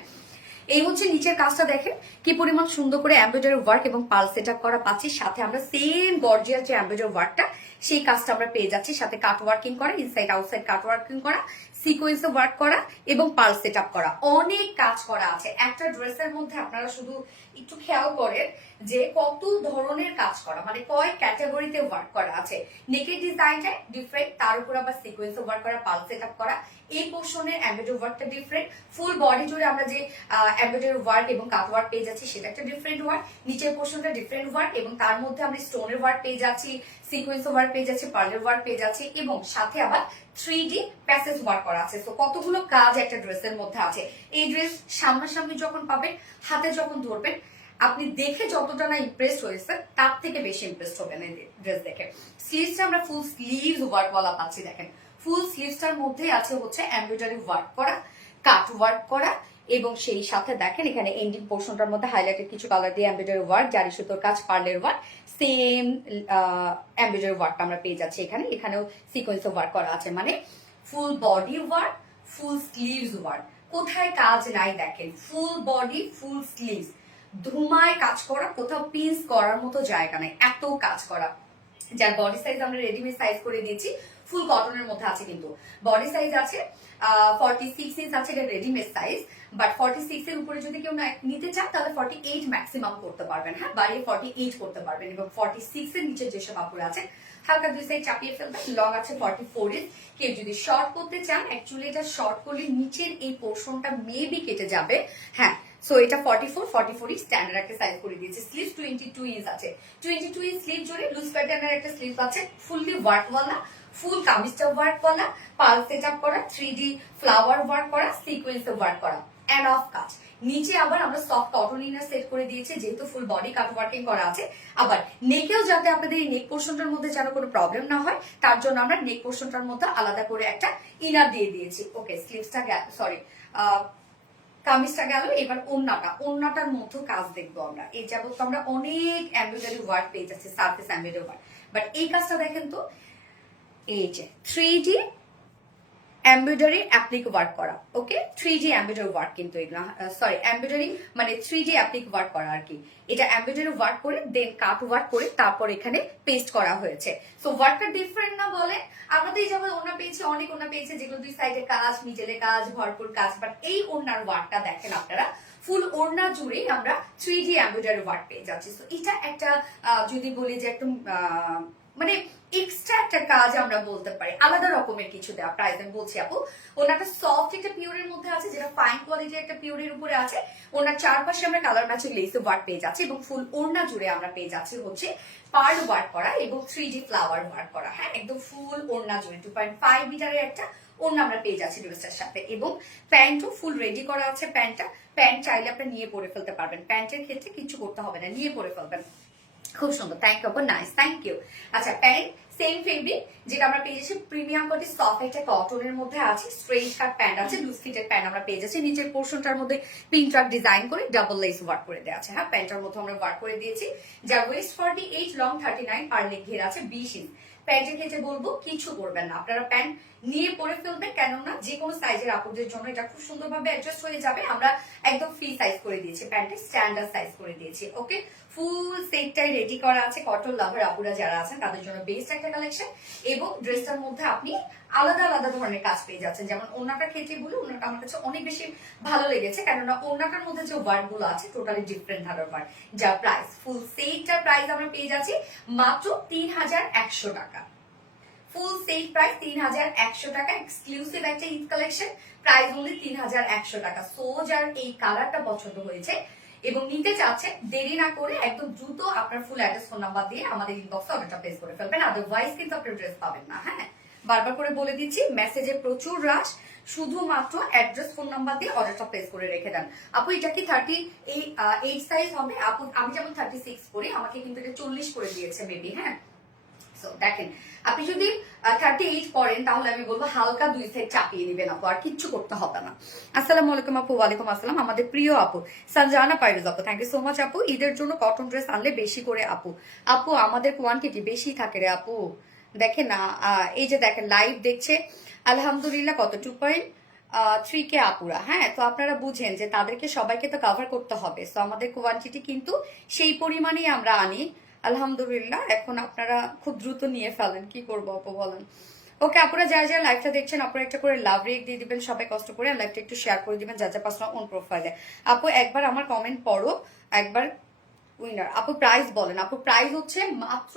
এই হচ্ছে নিচের কাজটা দেখেন কি পরিমাণ সুন্দর করে এমব্রয়ডারি ওয়ার্ক এবং পাল সেটআপ করা পাচ্ছি। সাথে আমরা সেম গর্জিয়াস যে এমব্রয়ডারি ওয়ার্কটা সেই কাজটা আমরা পেয়ে যাচ্ছি, সাথে কাট ওয়ার্কিং করা, ইনসাইড আউটসাইড কাট ওয়ার্কিং করা, সিকোয়েন্সে ওয়ার্ক করা এবং পাল সেটআপ করা। অনেক কাজ করা আছে একটা ড্রেসের মধ্যে। আপনারা শুধু একটু খেয়াল করেন যে কত ধরনের কাজ করা, মানে কয় ক্যাটাগরিতে ওয়ার্ক করা আছে। নেকের ডিজাইনটা ডিফারেন্ট, তার উপর আবার সিকোয়েন্সে ওয়ার্ক করা, পাল সেটআপ করা। এই পোর্শনের এমব্রয়ডারি ওয়ার্কটা ডিফারেন্ট। ফুল বডি জুড়ে আমরা যে এমব্রয়ডারি ওয়ার্ক এবং কাট ওয়ার্ক পেয়ে যাচ্ছি সেটা একটা ডিফারেন্ট ওয়ার্ক। নিচের পোর্শনটা ডিফারেন্ট ওয়ার্ক এবং তার মধ্যে আমরা স্টোনের ওয়ার্ক পেয়ে যাচ্ছি, সিকোয়েন্স ওয়ার্ক পেয়ে যাচ্ছি, পার্লের ওয়ার্ক পেয়ে যাচ্ছি এবং সাথে আবার 3D প্যাসেজ ওয়ার্ক করা আছে। তো কতগুলো কাজ একটা ড্রেসের মধ্যে আছে। এই ড্রেস সামনাসামনি যখন পাবেন, হাতে যখন ধরবেন, আপনি দেখে যতটা না ইমপ্রেস হয়েছে তার থেকে বেশি ইমপ্রেস হবেন এই ড্রেস দেখে। স্লিভসটা আমরা ফুল স্লিভস ওয়ার্ক ওয়ালা পাচ্ছি। দেখেন ফুল স্লিভসটার মধ্যে আছে হচ্ছে এমব্রয়ডারি ওয়ার্ক করা, কাট ওয়ার্ক করা এবং সেই সাথে দেখেন এখানে এন্ডিং পোর্শনটার মধ্যে হাইলাইটেড কিছু কালার দিয়ে এমব্রয়ডারি ওয়ার্ক, জারি সুতোর কাজ, পার্লের ওয়ার্ক, সেম এমব্রয়ডারি ওয়ার্কটা আমরা পেয়ে যাচ্ছি এখানে। এখানেও সিকোয়েন্স ওয়ার্ক করা আছে, মানে ফুল বডি ওয়ার্ক, ফুল স্লিভস ওয়ার্ক। কোথায় কাজ নাই দেখেন, ফুল বডি ফুল স্লিভস, ধুমায় কাজ করা, কোথাও পিস করার মতো জায়গা নাই, এত কাজ করা। যার বডি সাইজ আমরা রেডিমেড সাইজ করে দিয়েছি, ফুল কটনের মধ্যে আছে, কিন্তু বডি সাইজ আছে 46 ইঞ্চ আছে, এটা রেডিমেড সাইজ। বাট 46 এর উপরে যদি কেউ নিতে চান তাহলে 48 ম্যাক্সিমাম করতে পারবেন। হ্যাঁ, বাড়িয়ে 48 করতে পারবেন এবং 46 এর নিচে যেসব আপুরা আছে হালকা দুই সাইড চাপিয়ে ফেলবেন। লং আছে 44 ইঞ্চ। কেউ যদি শর্ট করতে চান, অ্যাকচুয়ালি এটা শর্ট করলে নিচের এই পোর্শনটা মেবি কেটে যাবে। হ্যাঁ, সো এটা 44 ইঞ্চ স্ট্যান্ডার্ড একটা সাইজ করে দিয়েছে। স্লিভ 22 ইঞ্চ আছে, 22 ইঞ্চ স্লিভ জুড়ে লুজ প্যাটার্নের একটা স্লিভ আছে, ফুললি ওয়ার্কওয়ালা, ফুল কামিজটা ওয়ার্ক করা, পাল সেটআপ করা, 3D ফ্লাওয়ার ওয়ার্ক করা, সিকোয়েন্স ওয়ার্ক করা, এন্ড অফ কাজ। নিচে আবার আমরা সফট কটন ইনার সেট করে দিয়েছি, যেহেতু ফুল বডি কাট ওয়ার্কিং করা আছে। আবার নেকেও যাতে আপনাদের এই নেক পোর্শনটার মধ্যে যেন কোনো প্রবলেম না হয় তার জন্য আমরা নেক পোর্শনটার মধ্যে আলাদা করে একটা ইনার দিয়ে দিয়েছি। ওকে, স্লিভসটা সরি কামিজটা গেল। এবার ওড়নাটার মধ্যে কাজ দেখবো আমরা। এই যাবত আমরা অনেক এমব্রয়ডারি ওয়ার্ক পেয়ে যাচ্ছি, সার্ফেস এমব্রয়ডারি ওয়ার্ক। বাট এই কাজটা দেখেন তো, এই যে 3D এমব্রয়ডারি অ্যাপ্লিক ওয়ার্ক করা। ওকে, 3D এমব্রয়ডারি ওয়ার্ক কিন্তু এগুলো, সরি এমব্রয়ডারি মানে 3D অ্যাপ্লিক ওয়ার্ক করা আর কি। এটা এমব্রয়ডারি ওয়ার্ক করে দেন কাট ওয়ার্ক করে তারপর এখানে পেস্ট করা হয়েছে। সো ওয়ার্কটা ডিফারেন্ট না বলে আমাদের যেমন ওড়না পেয়েছি, অনেক ওড়না পেয়েছে যেগুলো দুই সাইডে কাজ, মিডলে কাজ, ভরপুর কাজ। বাট এই ওড়নার ওয়ার্কটা দেখেন আপনারা, ফুল ওড়না জুড়েই আমরা 3D এমব্রয়ডারি ওয়ার্ক পেয়ে যাচ্ছি। তো এটা একটা যদি বলি যে একদম মানে এক্সট্রা একটা কাজ আমরা বলতে পারি, আলাদা রকমের কিছু দেওয়া। প্রাইস আমি বলছি আপু, ওনাটা সফট একটা পিওরের মধ্যে আছে, যেটা ফাইন কোয়ালিটির একটা পিওরের উপরে আছে। ওনার চারপাশে আমরা কালার ম্যাচিং লেস ওয়ার্ক পেয়ে যাচ্ছি এবং ফুল ওড়না জুড়ে আমরা পেয়ে যাচ্ছি হচ্ছে পার্ল ওয়ার্ক করা এবং 3D ফ্লাওয়ার ওয়ার্ক করা। হ্যাঁ, একদম ফুল ওড়না জুড়ে 2.5 মিটারের একটা ওড়না আমরা পেয়ে যাচ্ছি ড্রেসটার সাথে। এবং প্যান্টও ফুল রেডি করা আছে। প্যান্ট চাইলে আপনি নিয়ে পরে ফেলতে পারবেন, প্যান্টের ক্ষেত্রে কিছু করতে হবে না, নিয়ে পরে ফেলবেন। খুব সুন্দর, thank you, nice, thank you. আচ্ছা, প্যান্ট সেম ফেব্রিক, যেটা আমরা পেয়ে যাচ্ছি প্রিমিয়াম কোয়ালিটি সফট একটা কটনের মধ্যে আছে। স্ট্রেট কাট প্যান্ট আছে, লুজ ফিটের প্যান্ট আমরা পেয়ে যাচ্ছি। নিচের পোর্শনটার মধ্যে পিন ট্রাক ডিজাইন করে ডাবল লেস ওয়ার্ক করে দেওয়া আছে। হ্যাঁ, প্যান্টের মধ্যে আমরা ওয়ার্ক করে দিয়েছি, যার ওয়েস্ট 48, লং 39, পার লেগ ঘের আছে 20 ইঞ্চ। প্যান্টের ক্ষেত্রে বলবো কিছু করবেন না, আপনারা প্যান্ট নিয়ে পরে ফেলবেন, কেননা যে কোনো সাইজের আপুদের জন্য এটা খুব সুন্দরভাবে অ্যাডজাস্ট হয়ে যাবে। আমরা একদম ফ্রি সাইজ করে দিয়েছি, প্যান্টের স্ট্যান্ডার্ড সাইজ করে দিয়েছি। ওকে, ফুল সেটটাই রেডি করা আছে। কটন লাভার আপুরা যারা আছেন তাদের জন্য বেস্ট একটা কালেকশন, এবং ড্রেসটার মধ্যে আপনি আলাদা আলাদা ধরনের কাজ পেয়ে যাচ্ছেন। যেমন ওড়নাটার ক্ষেত্রে বলি, ওড়নাটা আমার কাছে অনেক বেশি ভালো লেগেছে, কেননা ওড়নাটার মধ্যে যে ওয়ার্ক গুলো আছে টোটালি ডিফারেন্ট ধারার ওয়ার্ক। যার প্রাইস, ফুল সেটটার প্রাইস আমরা পেয়ে যাচ্ছি মাত্র 3100 টাকা। ফুল সেট প্রাইস 3100 টাকা, এক্সক্লুসিভ একটা ঈদ কালেকশন, প্রাইস অনলি 3100 টাকা। সো যার এই কালারটা পছন্দ হয়েছে এবং নিতে চাচ্ছে, দেরি না করে একদম দ্রুত আপনার ফুল অ্যাড্রেস ফোন নাম্বার দিয়ে আমাদের ইনবক্সে অর্ডারটা প্লেস করে ফেলবেন, আদারওয়াইজ কিন্তু আপনি ড্রেস পাবেন না। হ্যাঁ, বারবার করে বলে দিচ্ছি, মেসেজে প্রচুর রাশ, শুধুমাত্র অ্যাড্রেস ফোন নাম্বার দিয়ে অর্ডারটা প্লেস করে রেখে দেন। আপু এটা কি 38 সাইজ হবে? আপু আমি যেমন 36 পরি, আমাকে কিন্তু এটা 40 করে দিয়েছে মেবি। হ্যাঁ, দেখেন, আপনি যদি 38 পরেন তাহলে আমি বলবো হালকা 2 সাইড চাপিয়ে দিবেন আপু, আর কিচ্ছু করতে হবে না। আসসালামু আলাইকুম আপু। ওয়ালাইকুম আসসালাম। আমাদের প্রিয় আপু সঞ্জানা পাইরুজ আপু, থ্যাংক ইউ সো মাচ আপু। ঈদের জন্য কটন ড্রেস আনলে বেশি করে আপু। আপু আমাদের কোয়ান্টিটি বেশি থাকে রে আপু, দেখেন না, এই যে দেখেন লাইভ দেখছে আলহামদুলিল্লাহ কত 2.3K আপুরা। হ্যাঁ, তো আপনারা বুঝেন যে তাদেরকে সবাইকে তো কভার করতে হবে, তো আমাদের কোয়ান্টিটি কিন্তু সেই পরিমাণেই আমরা আনি আলহামদুলিল্লাহ। এখন আপনারা খুব দ্রুত নিয়ে ফেলেন, কি করবো আপু বলেন। ওকে আপুরা, যারা যারা লাইভটা দেখছেন আপনারা একটা করে লাভ রেক দিয়ে দিবেন, সবাই কষ্ট করে লাইভটা একটু শেয়ার করে দিবেন, যা যা পার্সোনাল অন প্রোফাইলে। আপু একবার আমার কমেন্ট পড়ো, একবার উইনার। আপু প্রাইস বলেন। আপু প্রাইস হচ্ছে মাত্র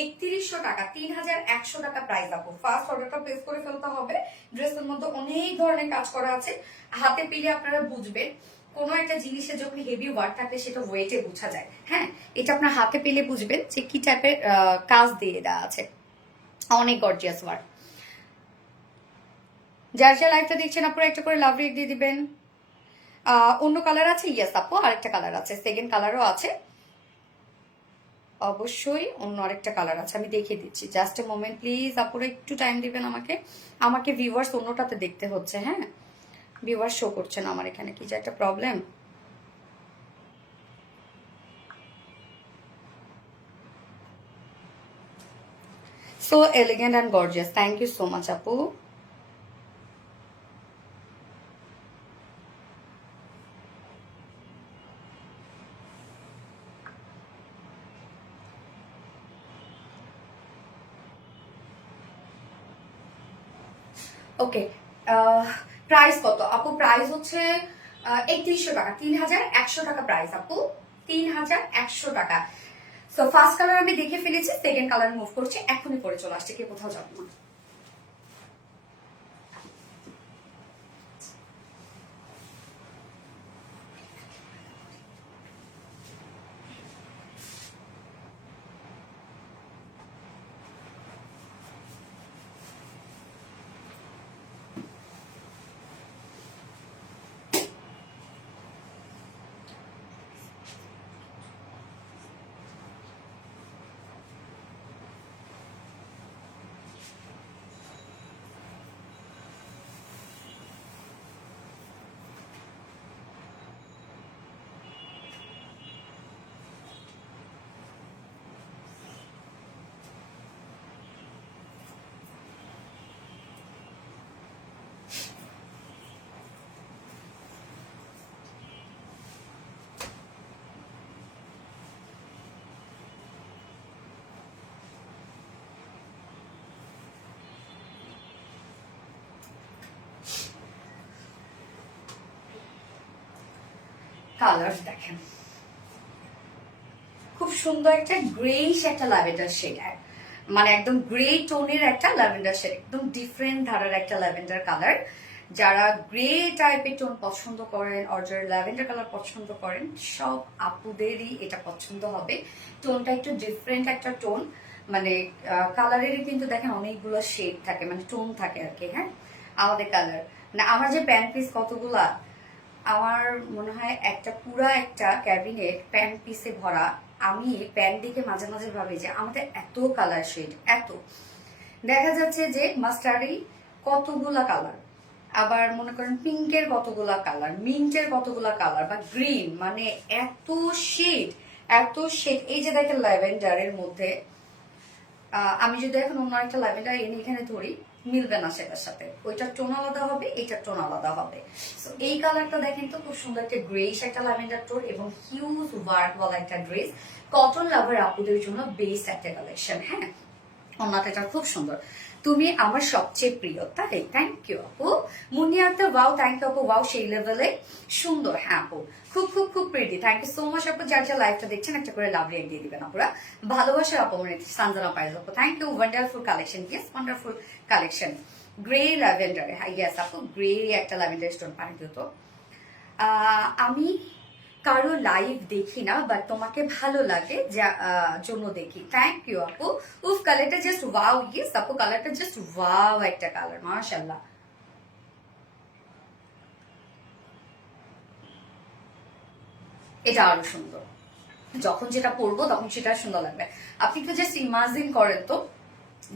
3100 টাকা, 3100 টাকা প্রাইস। আপু ফার্স্ট অর্ডারটা প্লেস করে ফেলতে হবে। ড্রেসের মধ্যে অনেক ধরনের কাজ করা আছে, হাতে পেলে আপনারা বুঝবেন। কোনো একটা জিনিসে যখন হেভি ওয়ার্ক থাকে সেটা ওয়েটে বোঝা যায়। হ্যাঁ, এটা আপনার হাতে পেলে বুঝবেন যে কি টাইপের কাজ দিয়ে দেওয়া আছে, অনেক গর্জিয়াস ওয়ার্ক। যার যা লাইফটা দেখছেন আপনারা একটা করে লাভ রেট দিয়ে দিবেন। অন্য কালার আছে? ইয়েস আপু, আরেকটা কালার আছে, সেকেন্ড কালারও আছে, অবশ্যই অন্য আরেকটা কালার আছে, আমি দেখিয়ে দিচ্ছি। জাস্ট এ মোমেন্ট প্লিজ আপুরা, একটু টাইম দিবেন আমাকে। আমাকে ভিউয়ার্স অন্যটাতে দেখতে হচ্ছে। হ্যাঁ, ভিউয়ার্স শো করছে না আমার এখানে, কি যে একটা problem. So elegant and gorgeous, thank you so much আপু। ওকে, প্রাইস কত আপু? প্রাইস হচ্ছে 3100 টাকা, 3100 টাকা প্রাইস আপু, 3100 টাকা। সো ফার্স্ট কালার আমি দেখে ফেলেছি, সেকেন্ড কালার মুভ করছি, এখনই পরে চলে আসছে, কি কোথাও যাবো না। কালার দেখেন, খুব সুন্দর একটা গ্রেইশ একটা ল্যাভেন্ডার শেড, মানে একদম গ্রে টোনের একটা ল্যাভেন্ডার শেড, একদম ডিফারেন্ট ধারার একটা ল্যাভেন্ডার কালার। যারা গ্রে টাইপের টোন পছন্দ করেন আর যারা ল্যাভেন্ডার কালার পছন্দ করেন, সব আপুদেরই এটা পছন্দ হবে। টোনটা একটু ডিফারেন্ট একটা টোন, মানে কালারেরই কিন্তু দেখেন অনেকগুলো শেড থাকে, মানে টোন থাকে আর কি। হ্যাঁ, আমাদের কালার না, আমার যে প্যান্ট পিস কতগুলা, আমার মনে হয় একটা পুরা একটা ক্যাবিনেট প্যান্ট পিসে ভরা, আমি প্যান্ট দেখে মাঝে মাঝে ভাবি যে আমাদের এত কালার শেড, এত দেখা যাচ্ছে যে মাস্টারি কতগুলা কালার, আবার মনে করেন পিঙ্কের কতগুলা কালার, মিন্টের কতগুলা কালার, বা গ্রিন, মানে এত শেড, এত শেড। এই যে দেখেন ল্যাভেন্ডারের মধ্যে আমি যদি এখন অন্য একটা ল্যাভেন্ডার এনে এখানে ধরি, মিলবে না সেটার সাথে, ওইটার টোন আলাদা হবে, এইটার টোন আলাদা হবে। তো এই কালারটা দেখেন তো খুব সুন্দর একটা গ্রেস একটা ল্যাভেন্ডার টোন এবং হিউজ ওয়ার্ক ওয়ালা একটা ড্রেস, কটন লাভার আপুদের জন্য বেস্ট একটা কালেকশন। হ্যাঁ, অন্যটা খুব সুন্দর, তুমি আমার সবচেয়ে প্রিয়। তাই থ্যাংক ইউ আপু। মুনিয়াতে ওয়াও, থ্যাংক ইউ আপু, ওয়াও সেই লেভেলে সুন্দর। হ্যাঁ আপু, খুব খুব খুব pretty, thank you so much আপু। যার যা লাইভটা দেখছেন একটা করে লাভ রেট দিয়ে দিবেন আপুরা, ভালোবাসার আপু। মানে সানজানা পাইজ আপু, thank you. Wonderful collection, yes wonderful collection. Grey lavender, হ্যাঁ ইয়েস আপু, গ্রে একটা ল্যাভেন্ডার স্টোন পানি দিত। আমি কারো লাইভ দেখি না, বাট তোমাকে ভালো লাগে জন্য দেখি। থ্যাংক ইউ আপু। উফ, কালারটা জাস্ট ওয়াও। ইয়েস আপু, কালারটা জাস্ট ওয়াও একটা কালার, মাশাআল্লাহ। এটা আরো সুন্দর, যখন যেটা পরবো তখন সেটা সুন্দর লাগবে। আপনি তো জাস্ট ইমাজিন করেন তো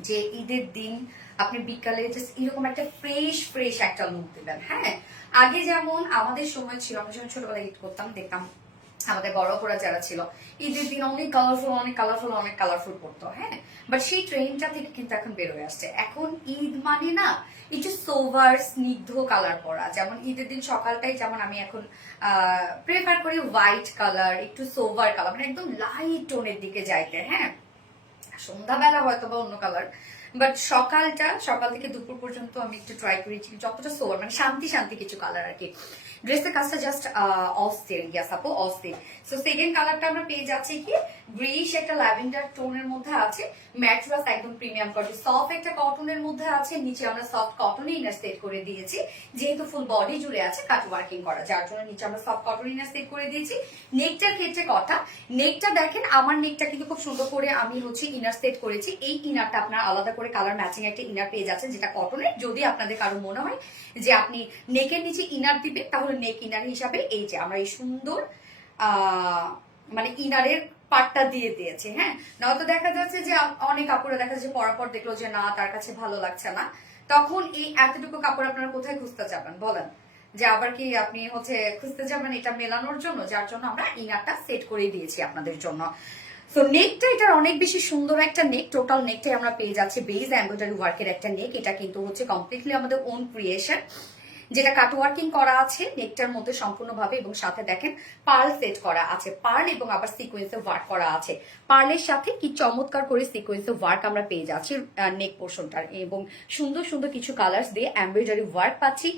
যে ঈদের দিন আপনি বিকালে জাস্ট এরকম একটা ফ্রেশ ফ্রেশ একটা লুক দিবেন। হ্যাঁ, আগে যেমন আমাদের সময় ছিল, আমরা যখন ছোটবেলায় ঈদ করতাম দেখতাম আমাদের বড় অপরা যারা ছিল ঈদের দিন অনেক কালারফুল অনেক কালারফুল অনেক কালারফুল পড়তো। হ্যাঁ, বাট সেই ট্রেনটা থেকে কিন্তু এখন বেরোয় আসছে। এখন ঈদ মানে না একটু সোভার স্নিগ্ধ কালার পরা, যেমন ঈদের দিন সকালটাই যেমন আমি এখন প্রেফার করি হোয়াইট কালার, একটু সোভার কালার, মানে একদম লাইট টোনের দিকে যাইতে। হ্যাঁ, সন্ধ্যাবেলা হয়তো বা অন্য কালার, বাট সকাল থেকে দুপুর পর্যন্ত আমি একটু ট্রাই করি যতটা সোয়ার, মানে শান্তি শান্তি কিছু কালার আর কি। ড্রেসের কাজটা জাস্ট অস্থির। ইয়াস আপু, অস্থির। সো সেকেন্ড কালারটা আমরা পেয়ে যাচ্ছি কি গ্রিশ একটা ল্যাভেন্ডার টোনের মধ্যে আছে, ম্যাট্রাস একদম প্রিমিয়াম কোয়ালিটি, সফট একটা কটনের মধ্যে আছে। নিচে আমরা সফট কটন ইনার সেট করে দিয়েছি, যেহেতু ফুল বডি জুড়ে আছে কাট ওয়ার্কিং করা, যার জন্য নিচে আমরা সফট কটন ইনার সেট করে দিয়েছি। নেকটার ক্ষেত্রে কথা, নেকটা দেখেন আমার নেকটা কিন্তু খুব সুন্দর করে আমি হচ্ছে ইনার সেট করেছি। এই ইনারটা আপনার আলাদা করে কালার ম্যাচিং একটা ইনার পেয়ে যাচ্ছেন, যেটা কটনের। যদি আপনাদের কারো মনে হয় যে আপনি নেকের নিচে ইনার দিবেন, তাহলে নেক ইনার হিসাবে এই যে আমরা এই সুন্দর মানে ইনারের পাটটা দিয়ে দিয়েছে। হ্যাঁ, নয়তো দেখা যাচ্ছে যে অনেক কাপড়ে দেখা যাচ্ছে পরাপর দেখলো যে না তার কাছে ভালো লাগছে না, তখন এই এতটুকু কাপড় আপনারা কোথায় খুঁজতে যাবেন বলেন? যে আবার কি আপনি হচ্ছে খুঁজতে যাবেন এটা মেলানোর জন্য, যার জন্য আমরা ইনারটা সেট করে দিয়েছি আপনাদের জন্য। তো নেকটা এটার অনেক বেশি সুন্দর একটা নেক, টোটাল নেকটাই আমরা পেয়ে যাচ্ছি বেজ এমব্রয়ডারি ওয়ার্কের একটা নেক। এটা কিন্তু হচ্ছে কমপ্লিটলি আমাদের ওন ক্রিয়েশন, যেটা কাট ওয়ার্কিং করা আছে নেকটার মধ্যে সম্পূর্ণভাবে, এবং সাথে দেখেন পার্ল সেট করা আছে, পার্ল এবং আবার সিকোয়েন্সে ওয়ার্ক করা আছে। পার্লের সাথে কি চমৎকার করে সিকোয়েন্সে ওয়ার্ক আমরা পেয়ে যাচ্ছি নেক পোর্শনটার, এবং সুন্দর সুন্দর কিছু কালার্স দিয়ে এমব্রয়ডারি ওয়ার্ক পাচ্ছি,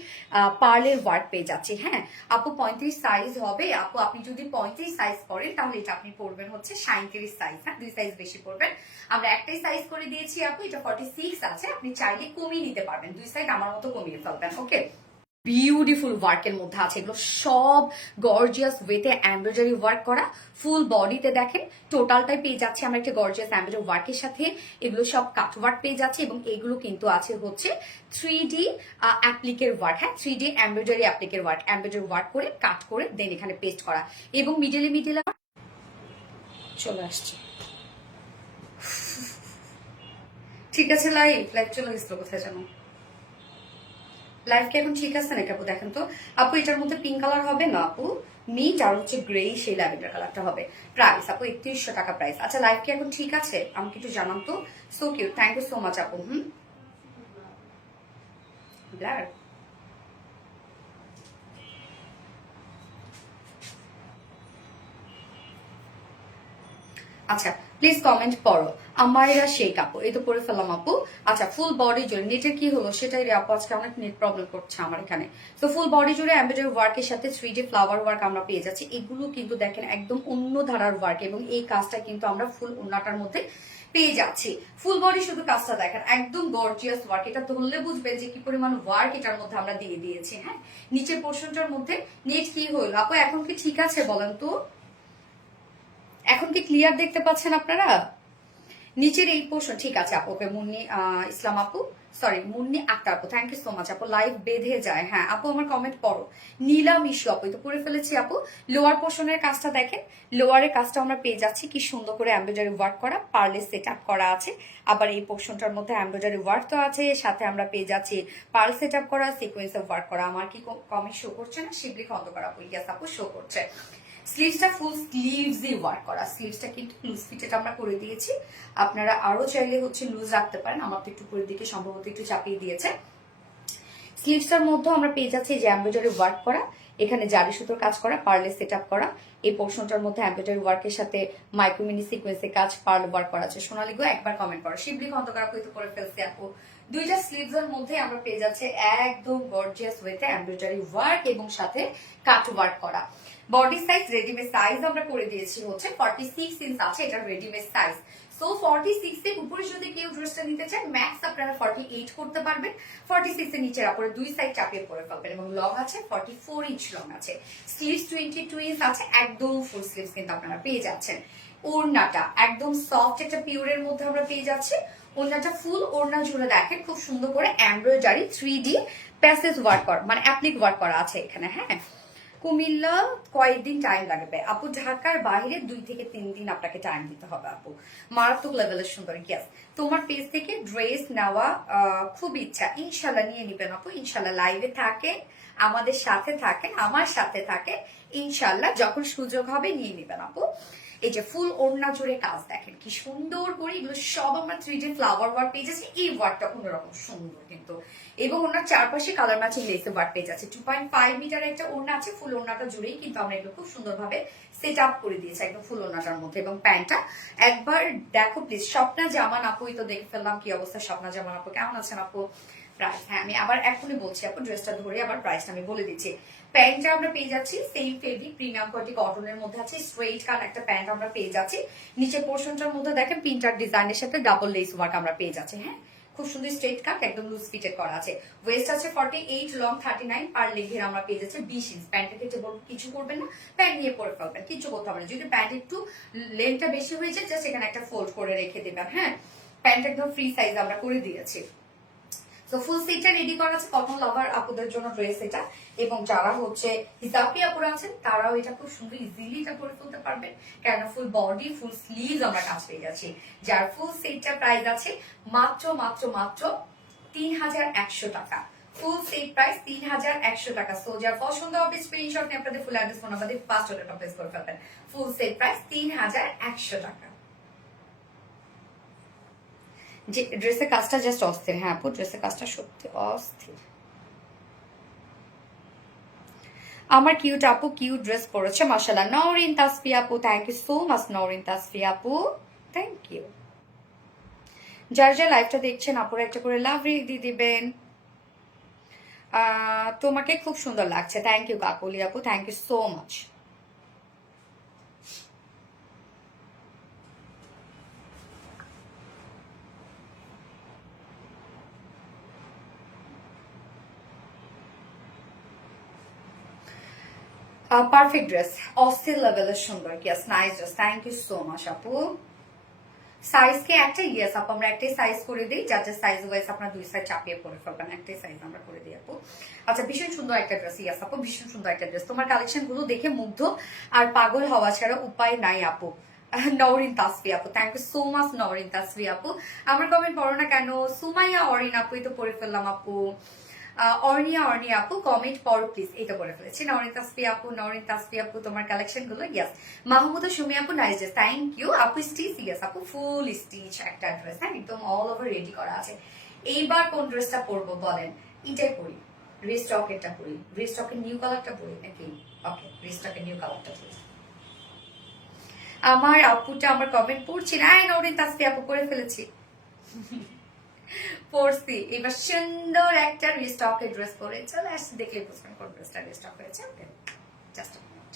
পার্লের ওয়ার্ক পেয়ে যাচ্ছি। হ্যাঁ আপু, 35 সাইজ হবে আপু। আপনি যদি 35 সাইজ করেন তাহলে এটা আপনি পড়বেন হচ্ছে 37 সাইজ। হ্যাঁ, 2 সাইজ বেশি পড়বেন। আমরা একটাই সাইজ করে দিয়েছি আপু, এটা 46 আছে, আপনি চাইলে কমিয়ে নিতে পারবেন, 2 সাইজ আমার মতো কমিয়ে ফেলবেন। ওকে, বিউটিফুল ওয়ার্কের মধ্যে আছে, এগুলো সব গর্জিয়াস ওয়েতে এমব্রয়ডারি ওয়ার্ক করা। ফুল বডিতে দেখেন টোটালটাই পেয়ে যাচ্ছে আমরা একটা গর্জিয়াস এমব্রয়ডারি ওয়ার্কের সাথে, এগুলো সব কাট ওয়ার্ক পেয়ে যাচ্ছে, এবং এগুলো কিন্তু আছে হচ্ছে 3D অ্যাপ্লিকের ওয়ার্ক। হ্যাঁ, 3D এমব্রয়ডারি অ্যাপ্লিকের ওয়ার্ক, এমব্রয়ডারি ওয়ার্ক করে কাট করে দেন এখানে পেস্ট করা, এবং মিডলে চলে আসছে। ঠিক আছে, লাইভ চলে গেছিল কোথায় জানো? লাইফ কি এখন ঠিক আছে নাকি আপু? দেখেন তো আপু, এটার মধ্যে পিঙ্ক কালার হবে না আপু, মিট আর হচ্ছে গ্রে সেই ল্যাভেন্ডার কালারটা হবে। প্রাইস আপু 3100 টাকা প্রাইস। আচ্ছা, লাইফ কি এখন ঠিক আছে আমাকে একটু জানান তো। So cute, thank you so much আপু। ব্লার আচ্ছা, প্লিজ কমেন্ট পড়ো। আমার এরা সেই কাপড় এই তো পরে ফেললাম আপু। আচ্ছা, ফুল বডি জুড়ে নেটের কি হলো সেটাই রে আপু, আজকে অনেক নেট প্রবলেম করছে আমার এখানে। তো ফুল বডি জুড়ে এমব্রয়ডারি ওয়ার্কের সাথে 3D ফ্লাওয়ার ওয়ার্ক আমরা পেয়ে যাচ্ছি। এগুলো কিন্তু দেখেন একদম অন্য ধারার ওয়ার্ক, এবং এই কাজটা কিন্তু আমরা ফুল ওন্নাটার মধ্যে পেয়ে যাচ্ছি। ফুল বডি শুধু কাজটা দেখেন একদম গর্জিয়াস ওয়ার্ক, এটা ধরলে বুঝবেন যে কি পরিমাণ ওয়ার্ক এটার মধ্যে আমরা দিয়ে দিয়েছি। হ্যাঁ, নিচের পোর্শনটার মধ্যে নেট কি হইলো আপু? এখন কি ঠিক আছে বলেন তো? এখন কি ক্লিয়ার দেখতে পাচ্ছেন আপনারা? নিচের এই পোর্শন ঠিক আছে আপু, ওকে মুন্নি ইসলাম আপু, সরি মুন্নি আক্তার আপু, থ্যাংক ইউ সো মাচ আপু। লাইভ বেঁধে যায়, হ্যাঁ আপু আমার কমেন্ট পড়ো। নীলা মিশু আপু, তো করে ফেলেছি আপু। লোয়ার পোর্শনের কাজটা দেখেন, লোয়ারের কাজটা আমরা পেয়ে যাচ্ছি কি সুন্দর করে এমব্রয়ডারি ওয়ার্ক করা, পার্লে সেট আপ করা আছে। আবার এই পোর্শনটার মধ্যে এমব্রয়ডারি ওয়ার্ক তো আছে, সাথে আমরা পেয়ে যাচ্ছি পার্ল সেট আপ করা, সিকোয়েন্স ওয়ার্ক করা। আমার কি কমেন্ট শো করছে না? শিবলি খন্দকার আপু, ইয়াস আপু শো করছে। স্লিভসটা ফুল স্লিভসই ওয়ার্ক করা, স্লিভসটা কিন্তু লুজ ফিটেড আমরা করে দিয়েছি। আপনারা আরো চাইলে হচ্ছে লুজ রাখতে পারেন, আমার তো একটু উপরের দিকে সম্ভবত একটু চাপিয়ে দিয়েছে। স্লিভসটার মধ্যে আমরা পেয়ে যাচ্ছি যে এমব্রয়ডারি ওয়ার্ক করা, এখানে জারি সুতোর কাজ করা, পার্লে সেট আপ করা। এই পোর্শনটার মধ্যে এমব্রয়ডারি ওয়ার্কের সাথে মাইক্রো মিনি সিকোয়েন্সের কাজ, পার্ল ওয়ার্ক করা আছে। সোনালী গো একবার কমেন্ট করো। শিবলি খন্দকার আপু তো করে ফেলছে আপু। দুইটা স্লিভস এর মধ্যে আমরা পেয়ে যাচ্ছে একদম গর্জিয়াস ওয়েতে এমব্রয়ডারি ওয়ার্ক এবং সাথে কাট ওয়ার্ক করা। বডি সাইজ রেডিমেড সাইজ আমরা করে দিয়েছি হচ্ছে 46 ইঞ্চ আছে, এটা রেডিমেড সাইজ। সো 46 এর উপরে যদি কেউ ড্রেসটা নিতে চান ম্যাক্স আপনারা 48 করতে পারবেন। 46 এর নিচের আপরে দুই সাইড চাপিয়ে পরে ফেলবেন এবং লং আছে 44 ইঞ্চ লং আছে। স্লিভস 22 ইঞ্চ আছে, একদম ফুল স্লিভস কিন্তু আপনারা পেয়ে যাচ্ছেন। ওড়নাটা একদম সফট একটা পিওরের মধ্যে আমরা পেয়ে যাচ্ছি। ওড়নাটা ফুল ওড়না জুড়ে দেখেন খুব সুন্দর করে এমব্রয়ডারি 3D প্যাসেজ ওয়ার্ক করা, মানে অ্যাপ্লিক ওয়ার্ক করা আছে এখানে। হ্যাঁ, কুমিল্লা কয়েকদিন টাইম লাগবে আপু, ঢাকার বাইরে 2 থেকে 3 দিন আপনাকে টাইম দিতে হবে আপু। মারাত্মক লেভেলের সুন্দর। গ্যাস তোমার পেজ থেকে ড্রেস নেওয়া খুব ইচ্ছা, ইনশাল্লাহ নিয়ে নিবেন আপু। ইনশাল্লাহ লাইভে থাকে, আমাদের সাথে থাকেন, আমার সাথে থাকে, ইনশাল্লাহ যখন সুযোগ হবে নিয়ে নিবেন আপু। এই যে ফুল ওড়না জুড়ে কাজ দেখেন কি সুন্দর করে, এগুলো সব আমরা 3D ফ্লাওয়ার ওয়ার্ক পেয়ে যাচ্ছি। এই ওয়ার্কটা অন্যরকম সুন্দর কিন্তু, এবং ওনার চারপাশে কালার ম্যাচিং লেসে ওয়ার্ক পেয়ে যাচ্ছে। 2.5 মিটার একটা ওড়না আছে, ফুল ওড়নাটা জুড়েই কিন্তু আমরা এগুলো খুব সুন্দরভাবে সেট আপ করে দিয়েছি একদম ফুল ওড়নাটার মধ্যে। এবং প্যান্টটা একবার দেখো প্লিজ। স্বপ্না জামান আপুই তো দেখে ফেললাম, কি অবস্থা স্বপ্না জামান আপু, কেমন আছেন আপু? প্রাইস, হ্যাঁ আমি আবার এখনই বলছি আপু, ড্রেসটা ধরে আবার প্রাইসটা আমি বলে দিচ্ছি। প্যান্টটা আমরা পেয়ে যাচ্ছি সেম ফেব্রিক প্রিমিয়াম কোয়ালিটি কটনের মধ্যে আছে, স্ট্রেইট কাট একটা প্যান্ট আমরা পেয়ে যাচ্ছি। নিচের পোর্শনটার মধ্যে দেখেন প্রিন্টার ডিজাইনের সাথে ডাবল লেস ওয়ার্ক আমরা পেয়ে যাচ্ছি। হ্যাঁ, খুব সুন্দর স্ট্রেট কাট, একদম লুজ ফিটেড করা আছে। ওয়েস্ট আছে 48, লং 39, পার লেগের আমরা পেয়ে যাচ্ছি 20 ইঞ্চ। প্যান্টের ক্ষেত্রে কিছু করবেন না, প্যান্ট নিয়ে পরে ফেলবেন, কিছু করতে হবে না। যদি প্যান্ট একটু লেন্থটা বেশি হয়ে যায় জাস্ট এখানে একটা ফোল্ড করে রেখে দেবেন। হ্যাঁ, প্যান্ট একদম ফ্রি সাইজ আমরা করে দিয়েছি। তো ফুল সেটটা রেডি করা আছে কটন লাভার আপুদের জন্য ড্রেস এটা। এবং যারা হচ্ছে হিজাবি আপুরা আছেন তারাও এটা খুব সুন্দর ইজিলি এটা পরে ফেলতে পারবেন, কেননা ফুল বডি ফুল স্লিভস আমরা কাজ পেয়ে যাচ্ছি। যার ফুল সেটটা প্রাইস আছে মাত্র মাত্র মাত্র 3100 টাকা। ফুল সেট প্রাইস 3100 টাকা। সো যার পছন্দ হবে স্ক্রিনশট নিয়ে আপনাদের ফুল অ্যাড্রেস ফোন আমাদের ফার্স্ট অর্ডারটা প্লেস করে ফেলবেন। ফুল সেট প্রাইস 3100 টাকা। যে ড্রেসের কাজটা জাস্ট অস্থির। হ্যাঁ আপু, ড্রেসের কাজটা সত্যি অস্থির। আমার কিউট আপু কিউট ড্রেস পরেছে মাশাআল্লাহ। নওরিন তাসফি আপু, thank you so much Nowrin Tasfi আপু, থ্যাংক ইউ। যার যা লাইভটা দেখছেন আপুরা একটা করে লাভ রিক দিয়ে দিবেন। তোমাকে খুব সুন্দর লাগছে, থ্যাংক ইউ কাকুলি আপু, thank you so much. Perfect dress, অস্থির লেভেলের সুন্দর। Yes, nice dress, thank you so much আপু। সাইজ কি একটা? ইয়েস আপু, আমরা একটাই সাইজ করে দিই, যার যার সাইজ ওয়াইজ আপনার দুই সাইড চাপিয়ে পরে ফেলবেন, একটাই সাইজ আমরা করে দিই আপু। আচ্ছা, ভীষণ সুন্দর একটা ড্রেস। ইয়েস আপু, ভীষণ সুন্দর একটা ড্রেস। তোমার কালেকশন গুলো দেখে মুগ্ধ আর পাগল হওয়া ছাড়া উপায় নাই আপু। নওরিন তাসফি আপু, thank you so much Nowrin Tasfi আপু। আমার কমেন্ট পড়ো না কেন? সুমাইয়া অরিন আপু, এই তো পড়ে ফেললাম আপু। অর্নিয়া আপু কমেন্ট পড়ো প্লিজ, এই তো করে ফেলেছি। নওরিন তাসফি আপু তোমার কালেকশন গুলো। ইয়েস, মাহমুদা সুমি আপু, নাইস ড্রেস, থ্যাংক ইউ আপু। স্টিচ, ইয়েস আপু ফুল স্টিচ একটা ড্রেস, হ্যাঁ একদম অল ওভার রেডি করা আছে। এইবার কোন ড্রেসটা পরবো বলেন? এটাই পরি, রিস্টকেরটা পরি, রিস্টকের নিউ কালারটা পরি নাকি? ওকে, রিস্টকের নিউ কালারটা পরি। আমার আপুটা আমার কমেন্ট পড়ছি না, নওরিন তাসফি আপু করে ফেলেছি। পরছি এবার সুন্দর একটা রিস্টকের ড্রেস পরে চলে আসছি, দেখলে বুঝবেন কোন ড্রেসটা রিস্টক হয়েছে। ওকে, জাস্ট আ মিনিট।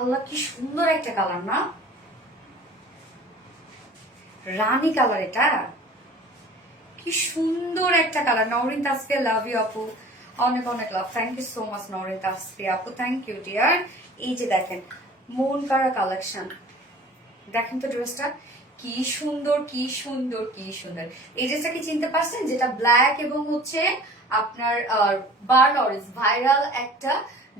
আল্লাহ কি সুন্দর একটা কালার না, রানী কালার, এটা কি সুন্দর একটা colour. Nowrin Tasfia, love you আপু, অনেক অনেক love. Thank you so much Nowrin Tasfia আপু, থ্যাংক ইউ ডিয়ার। এই যে দেখেন মন কারা কালেকশন, দেখেন তো ড্রেসটা কি সুন্দর, কি সুন্দর, কি সুন্দর। এই ড্রেসটা কি চিনতে পারছেন, যেটা ব্ল্যাক এবং হচ্ছে আপনার বার্ন অরেঞ্জ ভাইরাল একটা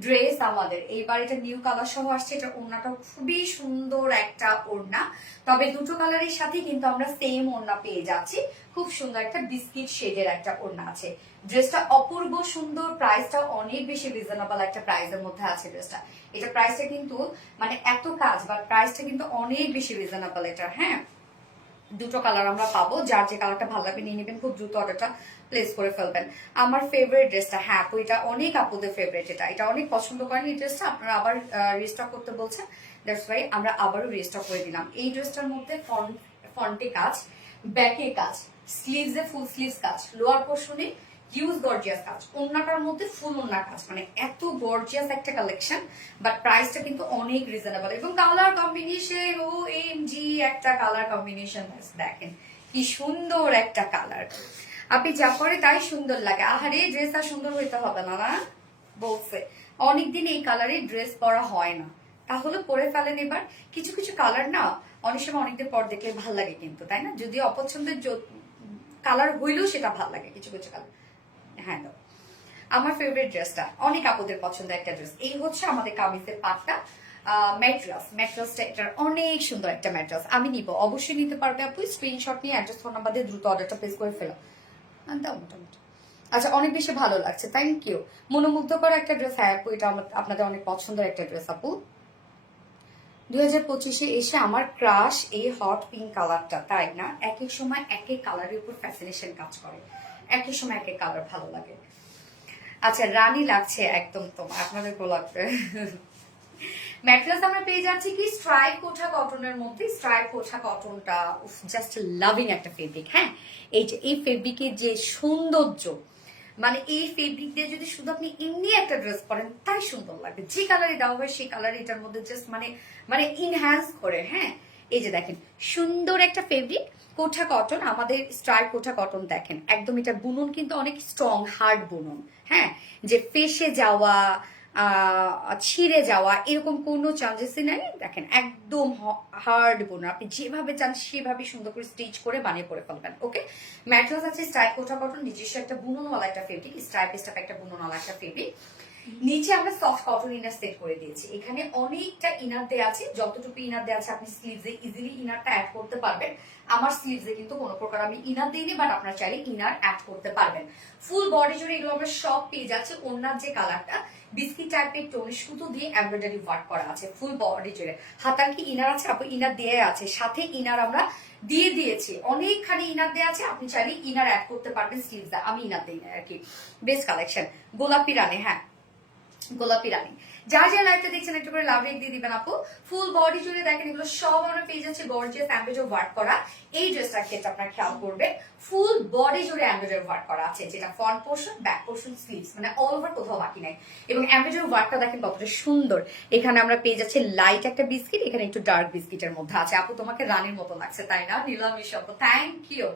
ড্রেস আমাদের এইবার এটা নিউ কালার সহ আসছে। এটা ওড়নাটা খুবই সুন্দর একটা ওড়না, তবে দুটো কালারের সাথে কিন্তু আমরা সেম ওড়না পেয়ে যাচ্ছি। খুব সুন্দর একটা বিস্কিট শেডের একটা ওড়না আছে। ড্রেসটা অপূর্ব সুন্দর, প্রাইসটা অনেক বেশি রিজনেবল একটা প্রাইসের মধ্যে আছে ড্রেসটা। এটা প্রাইসটা কিন্তু মানে এত কাজ বা প্রাইসটা কিন্তু অনেক বেশি রিজনেবল এটা। হ্যাঁ, দুটো কালার আমরা পাবো, যার যে কালারটা ভালো লাগবে নিয়ে নেবেন, খুব দ্রুত অর্ডারটা প্লেস করে ফেলবেন। আমার ফেভারিট ড্রেসটা, হ্যাঁ আপু এটা অনেক আপুদের ফেভারিট, এটা অনেক পছন্দ করেন এই ড্রেসটা, আপনারা আবার রিস্টক করতে বলছেন, দ্যাটস ওয়াই আমরা আবারও রিস্টক করে দিলাম। এই ড্রেসটার মধ্যে ফ্রন্টে কাজ, ব্যাকে কাজ, স্লিভসে ফুল স্লিভস কাজ, লোয়ার পোর্শনে হিউজ গর্জিয়াস কাজ, ওন্নাটার মধ্যে ফুল ওন্না কাজ, মানে এত গর্জিয়াস একটা কালেকশন, বাট প্রাইসটা কিন্তু অনেক রিজনেবল। এবং কালার কম্বিনেশন, ও এম জি একটা কালার কম্বিনেশন, দেখেন কি সুন্দর একটা কালার। আপনি যা পরে তাই সুন্দর লাগে। আহারে ড্রেস আর সুন্দর হইতে হবে না, না বলছে অনেকদিন এই কালারের ড্রেস পরা হয় না, তাহলে পরে ফেলেন এবার। কিছু কিছু কালার না অনেক সময় অনেকদিন পর দেখলে ভাল লাগে কিন্তু, তাই না? যদি অপছন্দের কালার হইলেও সেটা ভাল লাগে কিছু কিছু কালার। হ্যাঁ, আমার ফেভারিট ড্রেসটা অনেক আপুদের পছন্দের একটা ড্রেস। এই হচ্ছে আমাদের কামিজের পাটটা, ম্যাট্রাসটা এটার অনেক সুন্দর একটা ম্যাট্রাস। আমি নিব, অবশ্যই নিতে পারবে আপু। স্ক্রিনশট নিয়ে অ্যাড্রেস ফোন নাম্বার দিয়ে দ্রুত অর্ডারটা প্লেস করে ফেলো। মোটামুটি আচ্ছা, অনেক বেশি ভালো লাগছে, থ্যাংক ইউ। মনোমুগ্ধকর একটা ড্রেস। হ্যাঁ আপু, এটা আপনাদের অনেক পছন্দের একটা ড্রেস আপু। 2025-এ এসে আমার ক্রাশ এই হট পিঙ্ক কালারটা, তাই না? এক এক সময় এক এক কালারের উপর ফ্যাসিনেশন কাজ করে, এক এক সময় এক এক কালার ভালো লাগে। আচ্ছা, রানী লাগছে একদম, তোমার আপনাদের লাগবে। ম্যাটেরিয়ালস আমরা পেয়ে যাচ্ছি কি স্ট্রাইপ কোঠা কটনের মধ্যে। স্ট্রাইপ কোঠা কটনটা জাস্ট লাভিং একটা ফেব্রিক। হ্যাঁ, এই ফেব্রিকের যে সৌন্দর্য, মানে এই ফেব্রিক দিয়ে যদি শুধু আপনি এমনি একটা ড্রেস পরেন তাই সুন্দর লাগবে। যে কালারে দেওয়া হয় সেই কালার এটার মধ্যে জাস্ট মানে ইনহ্যান্স করে। হ্যাঁ, এই যে দেখেন সুন্দর একটা ফেব্রিক কোঠা কটন, আমাদের স্ট্রাইপ কোঠা কটন। দেখেন একদম এটা বুনন কিন্তু অনেক স্ট্রং হার্ড বুনন। হ্যাঁ, যে ফেসে যাওয়া ছিঁড়ে যাওয়া এরকম কোনো চান্সেসই নাই। দেখেন একদম হার্ড বুনন, আপনি যেভাবে চান সেভাবে সুন্দর করে স্টিচ করে বানিয়ে পরে ফেলবেন। ওকে, ম্যাটেরিয়ালস আছে স্ট্রাইপ কোঠা কটন, নিজস্ব একটা বুননওয়ালা একটা ফেব্রিক, স্ট্রাইপ স্টাইপ একটা বুননওয়ালা একটা ফেব্রিক। নিচে আমরা সফট কটন ইনার সেট করে দিয়েছি। এখানে অনেকটা ইনার দেওয়া আছে, যতটুকু ইনার দেওয়া আছে আপনি স্লিভসে ইজিলি ইনারটা অ্যাড করতে পারবেন। আমার স্লিভসে কিন্তু কোনো প্রকার আমি ইনার দিইনি, বাট আপনার চাইলে ইনার অ্যাড করতে পারবেন। ফুল বডি জুড়ে এগুলো আমরা সব পেয়ে যাচ্ছে। ওনার যে কালারটা বিস্কিট টাইপের টোনের সুতো দিয়ে এমব্রয়ডারি ওয়ার্ক করা আছে ফুল বডি জুড়ে। হাতার কি ইনার আছে আপু? ইনার দিয়ে আছে, সাথে ইনার আমরা দিয়ে দিয়েছি, অনেকখানি ইনার দেওয়া আছে, আপনি চাইলে ইনার অ্যাড করতে পারবেন স্লিভসে। আমি ইনার দিই না আর কি। বেস্ট কালেকশন, গোলাপি রানী। হ্যাঁ, গোলাপি রানী। যা যা লাইভটা দেখছেন একটু করে লাভ রেক দিয়ে দিবেন আপু। ফুল বডি জুড়ে দেখেন এগুলো সব আমরা পেয়ে যাচ্ছি গর্জিয়াস এমব্রয়ডারি ওয়ার্ক করা। এই ড্রেসটার ক্ষেত্রে আপনারা খেয়াল করবেন ফুল বডি জুড়ে এমব্রয়ডারি ওয়ার্ক করা আছে, যেটা front portion, back portion, sleeves, মানে অল ওভার কোথাও বাকি নাই। এবং এমব্রয়ডারি ওয়ার্কটা দেখেন কতটা সুন্দর। এখানে আমরা পেয়ে যাচ্ছি লাইট একটা বিস্কিট, এখানে একটু ডার্ক বিস্কিটের মধ্যে আছে। আপু তোমাকে রানীর মতো লাগছে, তাই না? নিলাম আপু, থ্যাংক ইউ।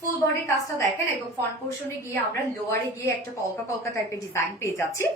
ফুল বডি কাজটা দেখেন, এবং ফ্রন্ট পোর্শনে গিয়ে আমরা লোয়ারে গিয়ে একটা কলকা কলকা টাইপের ডিজাইন পেয়ে যাচ্ছি,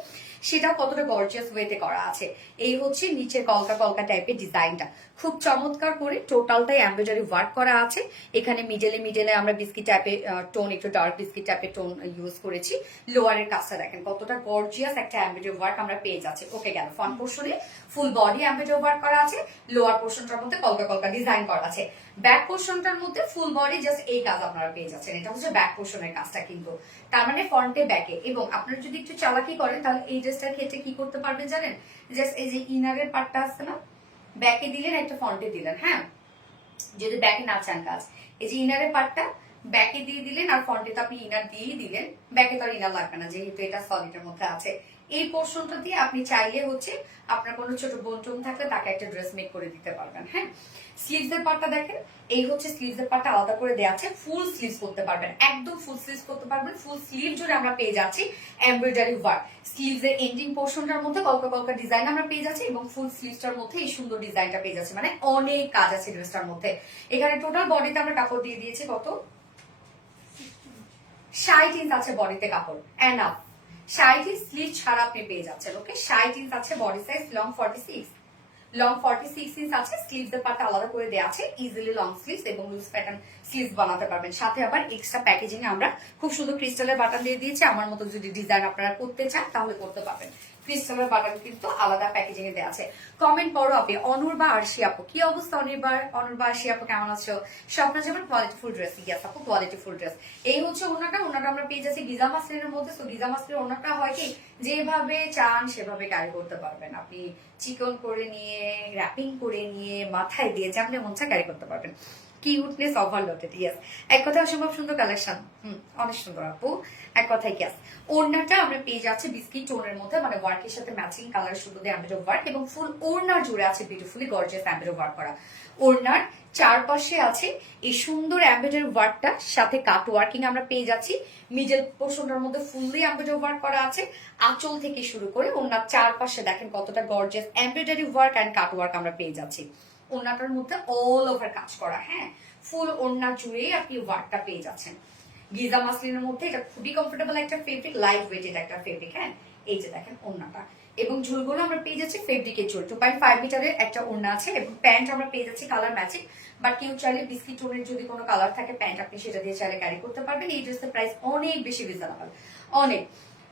সেটা কতটা গর্জিয়াস ওয়েতে করা আছে। এই হচ্ছে নিচের কলকা কলকা টাইপের ডিজাইনটা, খুব চমৎকার করে টোটালটাই এমব্রয়ডারি ওয়ার্ক করা আছে। এখানে মিডলে আমরা বিস্কিট টাইপের টোন, একটু ডার্ক বিস্কিট টাইপের টোন ইউজ করেছি। লোয়ারের কাজটা দেখেন কতটা গর্জিয়াস একটা এমব্রয়ডারি ওয়ার্ক আমরা পেয়ে যাচ্ছি। ওকে, গেল ফ্রন্ট পোর্শনে ফুল বডি এমব্রয়ডারি ওয়ার্ক করা আছে, লোয়ার পোর্শনটার মধ্যে কলকা কলকা ডিজাইন করা আছে। ব্যাক পোর্শনটার মধ্যে ফুল বডি জাস্ট এই কাজ আপনারা পেয়ে যাচ্ছেন। এটা হচ্ছে ব্যাক পোর্শনের কাজটা কিন্তু, তার মানে ফ্রন্টে ব্যাকে। এবং আপনারা যদি একটু চালাকি করেন তাহলে এই ড্রেসটার ক্ষেত্রে কি করতে পারবেন জানেন? জাস্ট এই যে ইনারের পার্টটা আছে না, ব্যাকে দিলেন, একটা ফ্রন্টে দিলেন। হ্যাঁ, যদি ব্যাকে না চান কাজ, এই যে ইনারের পার্টটা ব্যাকে দিয়ে দিলেন, আর ফ্রন্টে তো আপনি ইনার দিয়েই দিলেন। ব্যাকে তো আর ইনার লাগবে না যেহেতু এটা সলিডের মধ্যে আছে। এই পোর্শনটা দিয়ে আপনি চাইলে হচ্ছে আপনার কোনো ছোট বোন টোন থাকলে তাকে একটা ড্রেস মেক করে দিতে পারবেন। হ্যাঁ, স্লিভসের পার্টটা দেখেন, এই হচ্ছে স্লিভসের পার্টটা আলাদা করে দেওয়া আছে। ফুল স্লিভস করতে পারবেন, একদম ফুল স্লিভস করতে পারবেন। ফুল স্লিভ জুড়ে আমরা পেয়ে যাচ্ছি এমব্রয়ডারি ওয়ার্ক। স্লিভসের এন্ডিং পোর্শনটার মধ্যে কলকা কলকা ডিজাইন আমরা পেয়ে যাচ্ছি এবং ফুল স্লিভসটার মধ্যে এই সুন্দর ডিজাইনটা পেয়ে যাচ্ছে। মানে অনেক কাজ আছে ড্রেসটার মধ্যে। এখানে টোটাল বডিতে আমরা কাপড় দিয়ে দিয়েছি কত, 60 ইঞ্চ আছে বডিতে কাপড়, এনাফ। 60 ইঞ্চ স্লিভ ছাড়া আপনি পেয়ে যাচ্ছেন। ওকে, 60 ইঞ্চ আছে body size, long 46, long 46 inch আছে। স্লিভস এর পার্টটা আলাদা করে দেওয়া আছে, ইজিলি লং স্লিভস এবং লুজ প্যাটার্ন স্লিভস বানাতে পারবেন। সাথে আবার এক্সট্রা প্যাকেজিং এ আমরা খুব সুন্দর ক্রিস্টালের বাটন দিয়ে দিয়েছি। আমার মতো যদি ডিজাইন আপনারা করতে চান তাহলে করতে পারবেন। ক্রিস্টালের বাটন কিন্তু আলাদা প্যাকেজিং এ দেওয়া আছে। কমেন্ট করো আপনি অনুর্বা আরশি আপু, কি অবস্থা অনুর্বা আরশি আপু, কেমন আছো? স্বপ্ন যেমন কোয়ালিটি ফুল ড্রেস, ইয়াস আপু কোয়ালিটি ফুল ড্রেস। এই হচ্ছে ওনাটা আমরা পেয়ে যাচ্ছি গিজা মাসলিনের মধ্যে। তো গিজা মাসলিনের ওনাটা হয় কি, যেভাবে চান সেভাবে ক্যারি করতে পারবেন আপনি। চিকন করে নিয়ে, র্যাপিং করে নিয়ে, মাথায় দিয়ে যেমন মন চায় ক্যারি করতে পারবেন। Cuteness overloaded, yes. এক কথায় অসম্ভব সুন্দর কালেকশন, অনেক সুন্দর আপু, এক কথায় ইয়েস। ওড়নাটা আমরা পেয়ে যাচ্ছি বিস্কিট টোনের মধ্যে, মানে ওয়ার্কের সাথে ম্যাচিং কালার শুধু দিয়ে এমব্রয়ডারি ওয়ার্ক এবং ফুল ওড়না জুড়ে আছে বিউটিফুলি গর্জিয়াস এমব্রয়ডারি ওয়ার্ক করা। ওড়নার চারপাশে আছে এই সুন্দর এমব্রয়ডারি ওয়ার্কটা, সাথে কাট ওয়ার্কিং আমরা পেয়ে যাচ্ছি। মিডল পোর্শনটার মধ্যে ফুললি এমব্রয়ডারি ওয়ার্ক করা আছে। আঁচল থেকে শুরু করে ওড়নার চারপাশে দেখেন কতটা gorgeous embroidery work and cut work আমরা পেয়ে যাচ্ছি। ওড়নাটার মধ্যে অল ওভার কাজ করা, হ্যাঁ, ফুল ওড়না জুড়ে আপনি ওয়ার্কটা পেয়ে যাচ্ছেন। গিজা মাসলিনের মধ্যে এটা খুবই কমফোর্টেবল একটা ফেব্রিক, লাইট ওয়েটেড একটা ফেব্রিক। হ্যাঁ, এই যে দেখেন ওড়নাটা এবং ঝুলগুলো আমরা পেয়ে যাচ্ছি ফেব্রিকের ঝুল। 2.5 মিটারের একটা ওড়না আছে এবং প্যান্ট আমরা পেয়ে যাচ্ছি কালার ম্যাচিং। বাট কেউ চাইলে বিস্কিট টোনের যদি কোনো কালার থাকে প্যান্ট, আপনি সেটা দিয়ে চাইলে ক্যারি করতে পারবেন। এই ড্রেসের প্রাইস অনেক বেশি রিজনেবল, অনেক।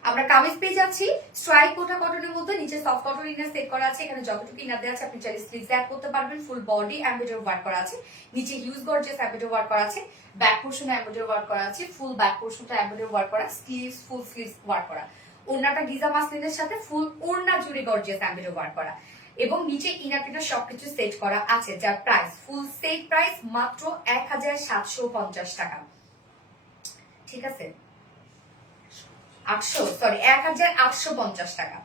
আমরা কামিজ পেয়ে যাচ্ছি স্ট্রাইক কোটা কটনের মধ্যে, নিচে সফট কটন ইনার সেট করা আছে। এখানে যতটুকু ইনার দেওয়া আছে আপনি চাইলে স্লিভস অ্যাড করতে পারবেন। ফুল বডি এমব্রয়ডারি ওয়ার্ক করা আছে, নিচে হিউজ গর্জিয়াস এমব্রয়ডারি ওয়ার্ক করা আছে। ব্যাক পোর্শনে এমব্রয়ডারি ওয়ার্ক করা আছে, ফুল ব্যাক পোর্শনটা এমব্রয়ডারি ওয়ার্ক করা, স্লিভস ফুল স্লিভস ওয়ার্ক করা। ওড়নাটা গিজা মাসলিনের সাথে ফুল ওড়না জুড়ে গর্জিয়াস এমব্রয়ডারি ওয়ার্ক করা এবং নিচে ইনার টিনার সবকিছু সেট করা আছে, যার প্রাইস ফুল সেট প্রাইস মাত্র 1750 টাকা। ঠিক আছে, 1850 টাকা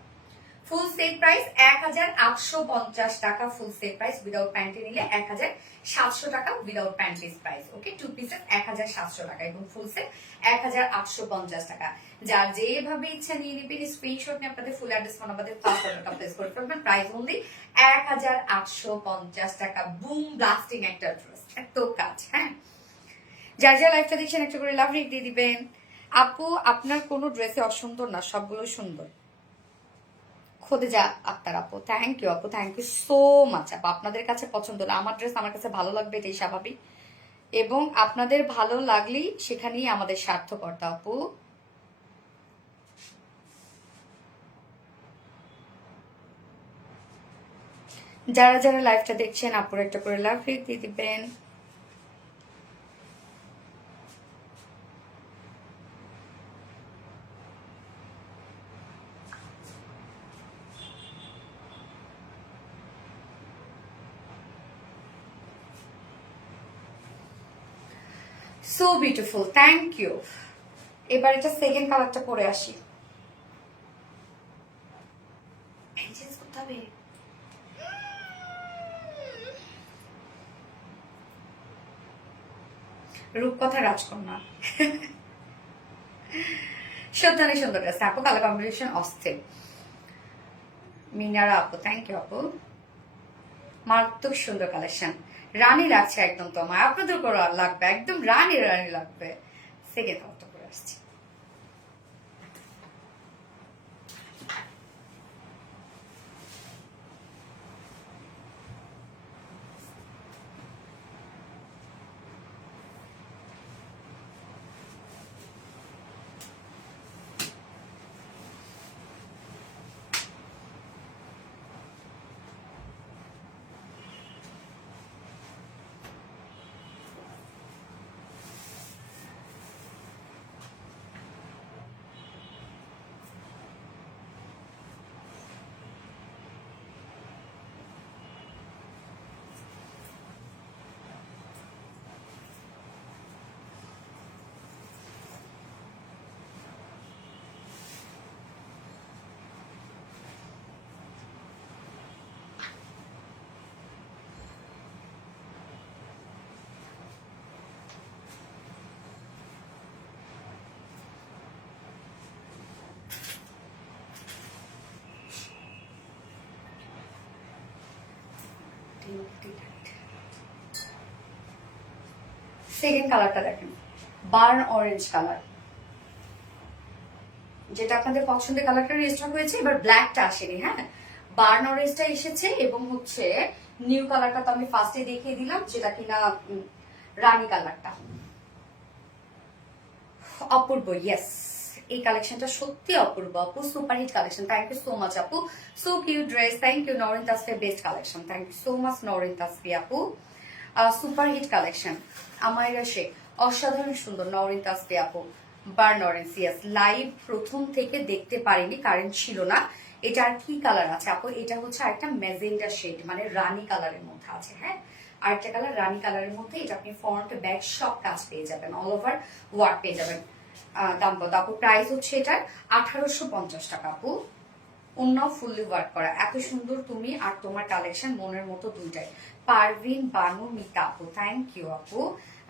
ফুল সেট প্রাইস, 1850 টাকা ফুল সেট প্রাইস। উইদাউট প্যান্টে নিলে 1700 টাকা উইদাউট প্যান্টিস প্রাইস। ওকে, টু পিসেস 1700 টাকা এবং ফুল সেট 1850 টাকা। যার যেভাবে ইচ্ছা নিয়ে নিবেন, স্ক্রিনশট নিয়ে আপনাদের ফুল অ্যাড্রেস ফোন আমাদের প্লেস করে ফেলবেন। প্রাইস অনলি 1850 টাকা। বুম ব্লাস্টিং একটা ড্রেস, এত কাজ। হ্যাঁ, যার যা লাইফটা দেখছেন একটা করে লাভ রেক দিয়ে দিবেন। আপু আপনার কোনো ড্রেসে অসুন্দর না, সবগুলো সুন্দর। খোদেজা আক্তার আপু, থ্যাংক ইউ আপু, থ্যাংক ইউ সো মাচ আপু। আপনাদের কাছে পছন্দ হলে আমার ড্রেস আমার কাছে ভালো লাগবে, এটাই স্বাভাবিক, এবং আপনাদের ভালো লাগলেই সেখানেই আমাদের সার্থকতা আপু। যারা যারা লাইভটা দেখছেন আপুর একটা করে লাভ রেক দিয়ে দিবেন। So beautiful, thank you. এবার এটা সেকেন্ড কালারটা পরে আসি। চেঞ্জ করতে হবে। রূপকথা রাজকন্যা, সত্যি সুন্দর ড্রেস আপু, কালার কম্বিনেশন অস্থির। মিনারা আপু, থ্যাংক ইউ আপু, মারাত্মক সুন্দর কালেকশন। রানী লাগছে একদম, তোমার আপনাদের করে লাগবে একদম রানী রানী লাগবে। সেকেন্ড কালারটা পরে আসছি। সেকেন্ড কালারটা দেখেন, বার্ন অরেঞ্জ কালার, যেটা আপনাদের পছন্দের কালারটা রেজিস্টার হয়েছে। এবার ব্ল্যাকটা আসেনি, হ্যাঁ, বার্ন অরেঞ্জটা এসেছে এবং হচ্ছে নিউ কালারটা তো আমি ফার্স্টে দেখিয়ে দিলাম, যেটা কিনা রানী কালারটা। অপূর্ব, ইয়েস, এই কালেকশনটা সত্যি অপূর্ব আপু, super hit collection. Thank you so much আপু, so cute dress. Thank you Nowrin Tasfi, best collection. Thank you so much Nowrin Tasfi আপু, super hit collection. Amaira Sheikh, অসাধারণ সুন্দর নরিন তাসফি আপু, বার্ন অরেঞ্জ, ইয়েস। লাইভ প্রথম থেকে দেখতে পারিনি, কারেন্ট ছিল না। এটা আর কি কালার আছে আপু? এটা হচ্ছে আরেকটা ম্যাজেন্ডা শেড, মানে রানী কালারের মধ্যে আছে, হ্যাঁ, আরেকটা কালার রানী কালারের মধ্যে। এটা আপনি ফ্রন্ট ব্যাক সব কাজ পেয়ে যাবেন, অল ওভার ওয়ার্ক পেয়ে যাবেন। দাম কত আপু? প্রাইস হচ্ছে এটার 1850 টাকা আপু। অন্য ফুললি ওয়ার্ক করা, এত সুন্দর তুমি আর তোমার কালেকশন, মনের মতো দুইটাই। পারভিন বানু মিতা আপু, থ্যাংক ইউ আপু।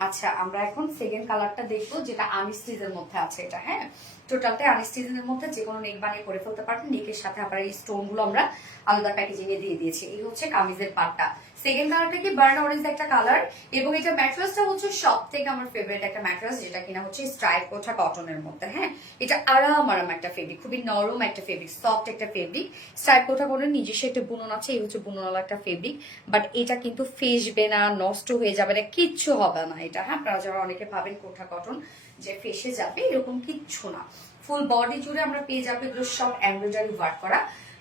আচ্ছা, আমরা এখন সেকেন্ড কালারটা দেখবো, যেটা আনিস্টিজের মধ্যে আছে। এটা হ্যাঁ, টোটালটা আনিস্টিজের মধ্যে, যে কোনো নেক বানিয়ে করে ফেলতে পারবেন। নেকের সাথে আবার এই স্টোন গুলো আমরা আলাদা প্যাকেজিং এ দিয়ে দিয়েছি। এই হচ্ছে কামিজের পাটটা। সেকেন্ড কালারটা কি বার্ন অরেঞ্জ একটা কালার, এবং এটা ম্যাট্রেসটা হচ্ছে সব থেকে আমার ফেভারিট একটা ম্যাট্রেস, যেটা কিনা হচ্ছে স্ট্রাইপ কোঠা কটনের মধ্যে। হ্যাঁ, এটা আরাম একটা ফেব্রিক, খুবই নরম একটা ফেব্রিক, সফট একটা ফেব্রিক। স্ট্রাইপ কোঠা কটনের নিজস্ব একটা বুনন আছে, এই হচ্ছে বুননওয়ালা একটা ফেব্রিক। বাট এটা কিন্তু ফেসবে না, নষ্ট হয়ে যাবে না, কিচ্ছু হবে না এটা। হ্যাঁ, আপনারা যারা অনেকে ভাবেন কোঠা কটন যে ফেসে যাবে, এরকম কিচ্ছু না। ফুল বডি জুড়ে আমরা পেয়ে যাবো এগুলো সব এমব্রয়ডারি ওয়ার্ক করা,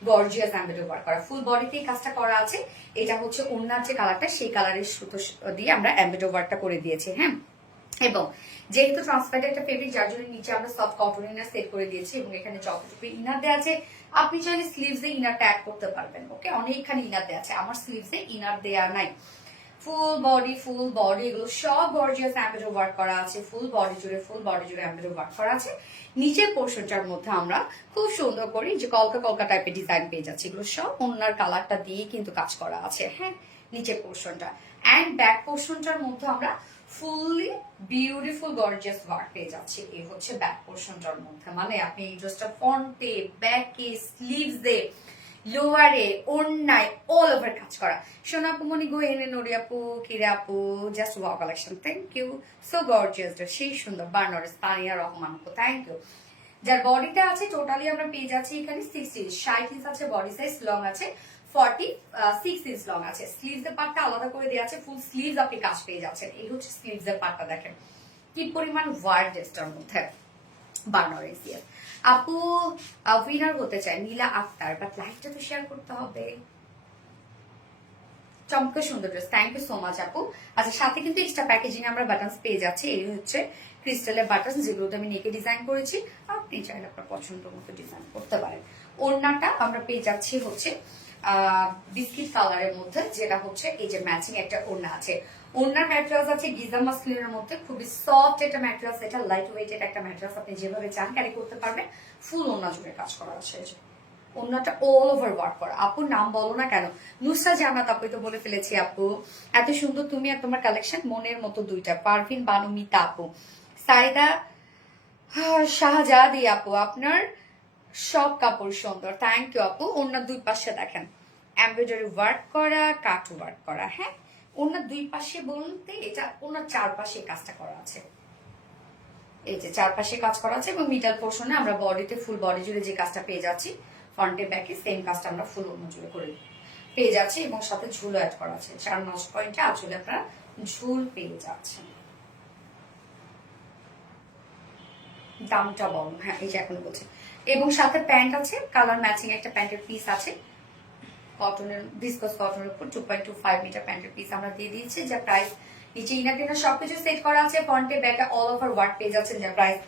গর্জিয়াস এমব্রয়ডারি ওয়ার্ক করা। ফুল বডিতেই কাজটা করা আছে। এটা হচ্ছে ওড়নার যে কালারটা, সেই কালারের সুতো দিয়ে আমরা এমব্রয়ডারি ওয়ার্কটা করে দিয়েছি। হ্যাঁ, এবং যেহেতু ট্রান্সপারেন্ট একটা ফেব্রিক, যার জন্য নিচে আমরা সফট কটন ইনার সেট করে দিয়েছি, এবং এখানে যতটুকু ইনার দেওয়া আছে, আপনি চাইলে স্লিভস এ ইনারটা অ্যাড করতে পারবেন। ওকে, অনেকখানি ইনার দেওয়া আছে, আমার স্লিভস এ ইনার দেওয়া নাই। ফুল বডি এগুলো সব গর্জিয়াস এমব্রয়ডারি ওয়ার্ক করা আছে। ফুল বডি জুড়ে এমব্রয়ডারি ওয়ার্ক করা আছে। নিচের পোর্শনটার মধ্যে আমরা খুব সুন্দর করে যে কলকা কলকা টাইপের ডিজাইন পেয়ে যাচ্ছি। এগুলো সব ওনার কালারটা দিয়ে কিন্তু কাজ করা আছে। হ্যাঁ, নিচের পোর্শনটা এন্ড ব্যাক পোর্শনটার মধ্যে আমরা ফুললি বিউটিফুল গর্জিয়াস ওয়ার্ক পেয়ে যাচ্ছি। এই হচ্ছে ব্যাক পোর্শনটার মধ্যে, মানে আপনি এই ড্রেসটা ফ্রন্টে, ব্যাকে, স্লিভসে, লোয়ারে, ওড়নায় অল ওভার কাজ করা। সোনাপুমনি গো এনে নড়ি আপু, কিরে আপু, just wow collection. Thank you, so gorgeous, সেই সুন্দর। বার্নার তানিয়া রহমান আপু, থ্যাংক ইউ। যার বডিটা আছে টোটালি আমরা পেয়ে যাচ্ছি এখানে 60 ইঞ্চ আছে বডি সাইজ, লং আছে 46 ইঞ্চ লং আছে। স্লিভস এর পার্টটা আলাদা করে দেওয়া আছে, ফুল স্লিভস আপনি কাজ পেয়ে যাচ্ছেন। এই হচ্ছে স্লিভস এর পার্টটা, দেখেন কি পরিমাণ ওয়ার্ড ড্রেসটার মধ্যে। বার্নার এসিয়ার আপু উইনার হতে চায় নীলা আক্তার, বাট লাইভটা তো শেয়ার করতে হবে। চমৎকার সুন্দর dress, thank you so much আপু। আচ্ছা, সাথে কিন্তু এক্সট্রা প্যাকেজিং আমরা বাটনস পেয়ে যাচ্ছি। এই হচ্ছে ক্রিস্টালের বাটনস, যেগুলোতে আমি নেকে ডিজাইন করেছি। আপনি চাইলে আপনার পছন্দ মতো ডিজাইন করতে পারেন। ওড়নাটা আমরা পেয়ে যাচ্ছি হচ্ছে বিস্কিট কালারের মধ্যে, যেটা হচ্ছে এই যে ম্যাচিং একটা ওড়না আছে। ওড়নার ম্যাটেরিয়ালস আছে গিজা মাসলিনের মধ্যে, খুবই সফট একটা ম্যাটেরিয়ালস, এটা লাইট ওয়েট একটা ম্যাটেরিয়ালস, আপনি যেভাবে চান ক্যারি করতে পারবেন। ফুল ওড়না জুড়ে কাজ করা আছে, ওড়নাটা অল ওভার ওয়ার্ক করা। আপুর নাম বলো না কেন? নুসরা জান্নাত আপু, তো বলে ফেলেছি আপু। এত সুন্দর তুমি আর তোমার কালেকশন, মনের মতো দুইটা। পারভিন বানু মিতা আপু, সাইদা শাহজাদি আপু, আপনার সব কাপড় সুন্দর, থ্যাংক ইউ আপু। ওড়নার দুই পাশে দেখেন এমব্রয়ডারি ওয়ার্ক করা, কাট ওয়ার্ক করা। হ্যাঁ, ওড়নার দুই পাশে বলতে এটা ওড়নার চারপাশে কাজটা করা আছে, এই যে চারপাশে কাজ করা আছে। এবং মিডল পোর্শনে আমরা বডিতে ফুল বডি জুড়ে যে কাজটা পেয়ে যাচ্ছি, ফ্রন্টে ব্যাকে সেম কাজটা আমরা ফুল ওড়না জুড়ে করে পেয়ে যাচ্ছি, এবং সাথে ঝুলও অ্যাড করা আছে। 4 নচ পয়েন্টে আসলে আপনারা ঝুল পেয়ে যাচ্ছেন। দামটা বলো, হ্যাঁ এই যে এখন বলছি। এবং সাথে প্যান্ট আছে, কালার ম্যাচিং একটা প্যান্টের পিস আছে, কটনের ভিসকস কটনের উপর 2.25 মিটার প্যান্টের পিস আমরা দিয়ে দিয়েছি। যা প্রাইস নিচে ইনার টিনার সবকিছু সেট করা আছে, ফ্রন্টে ব্যাকে অল ওভার ওয়ার্ক পেয়ে যাচ্ছেন। যা প্রাইস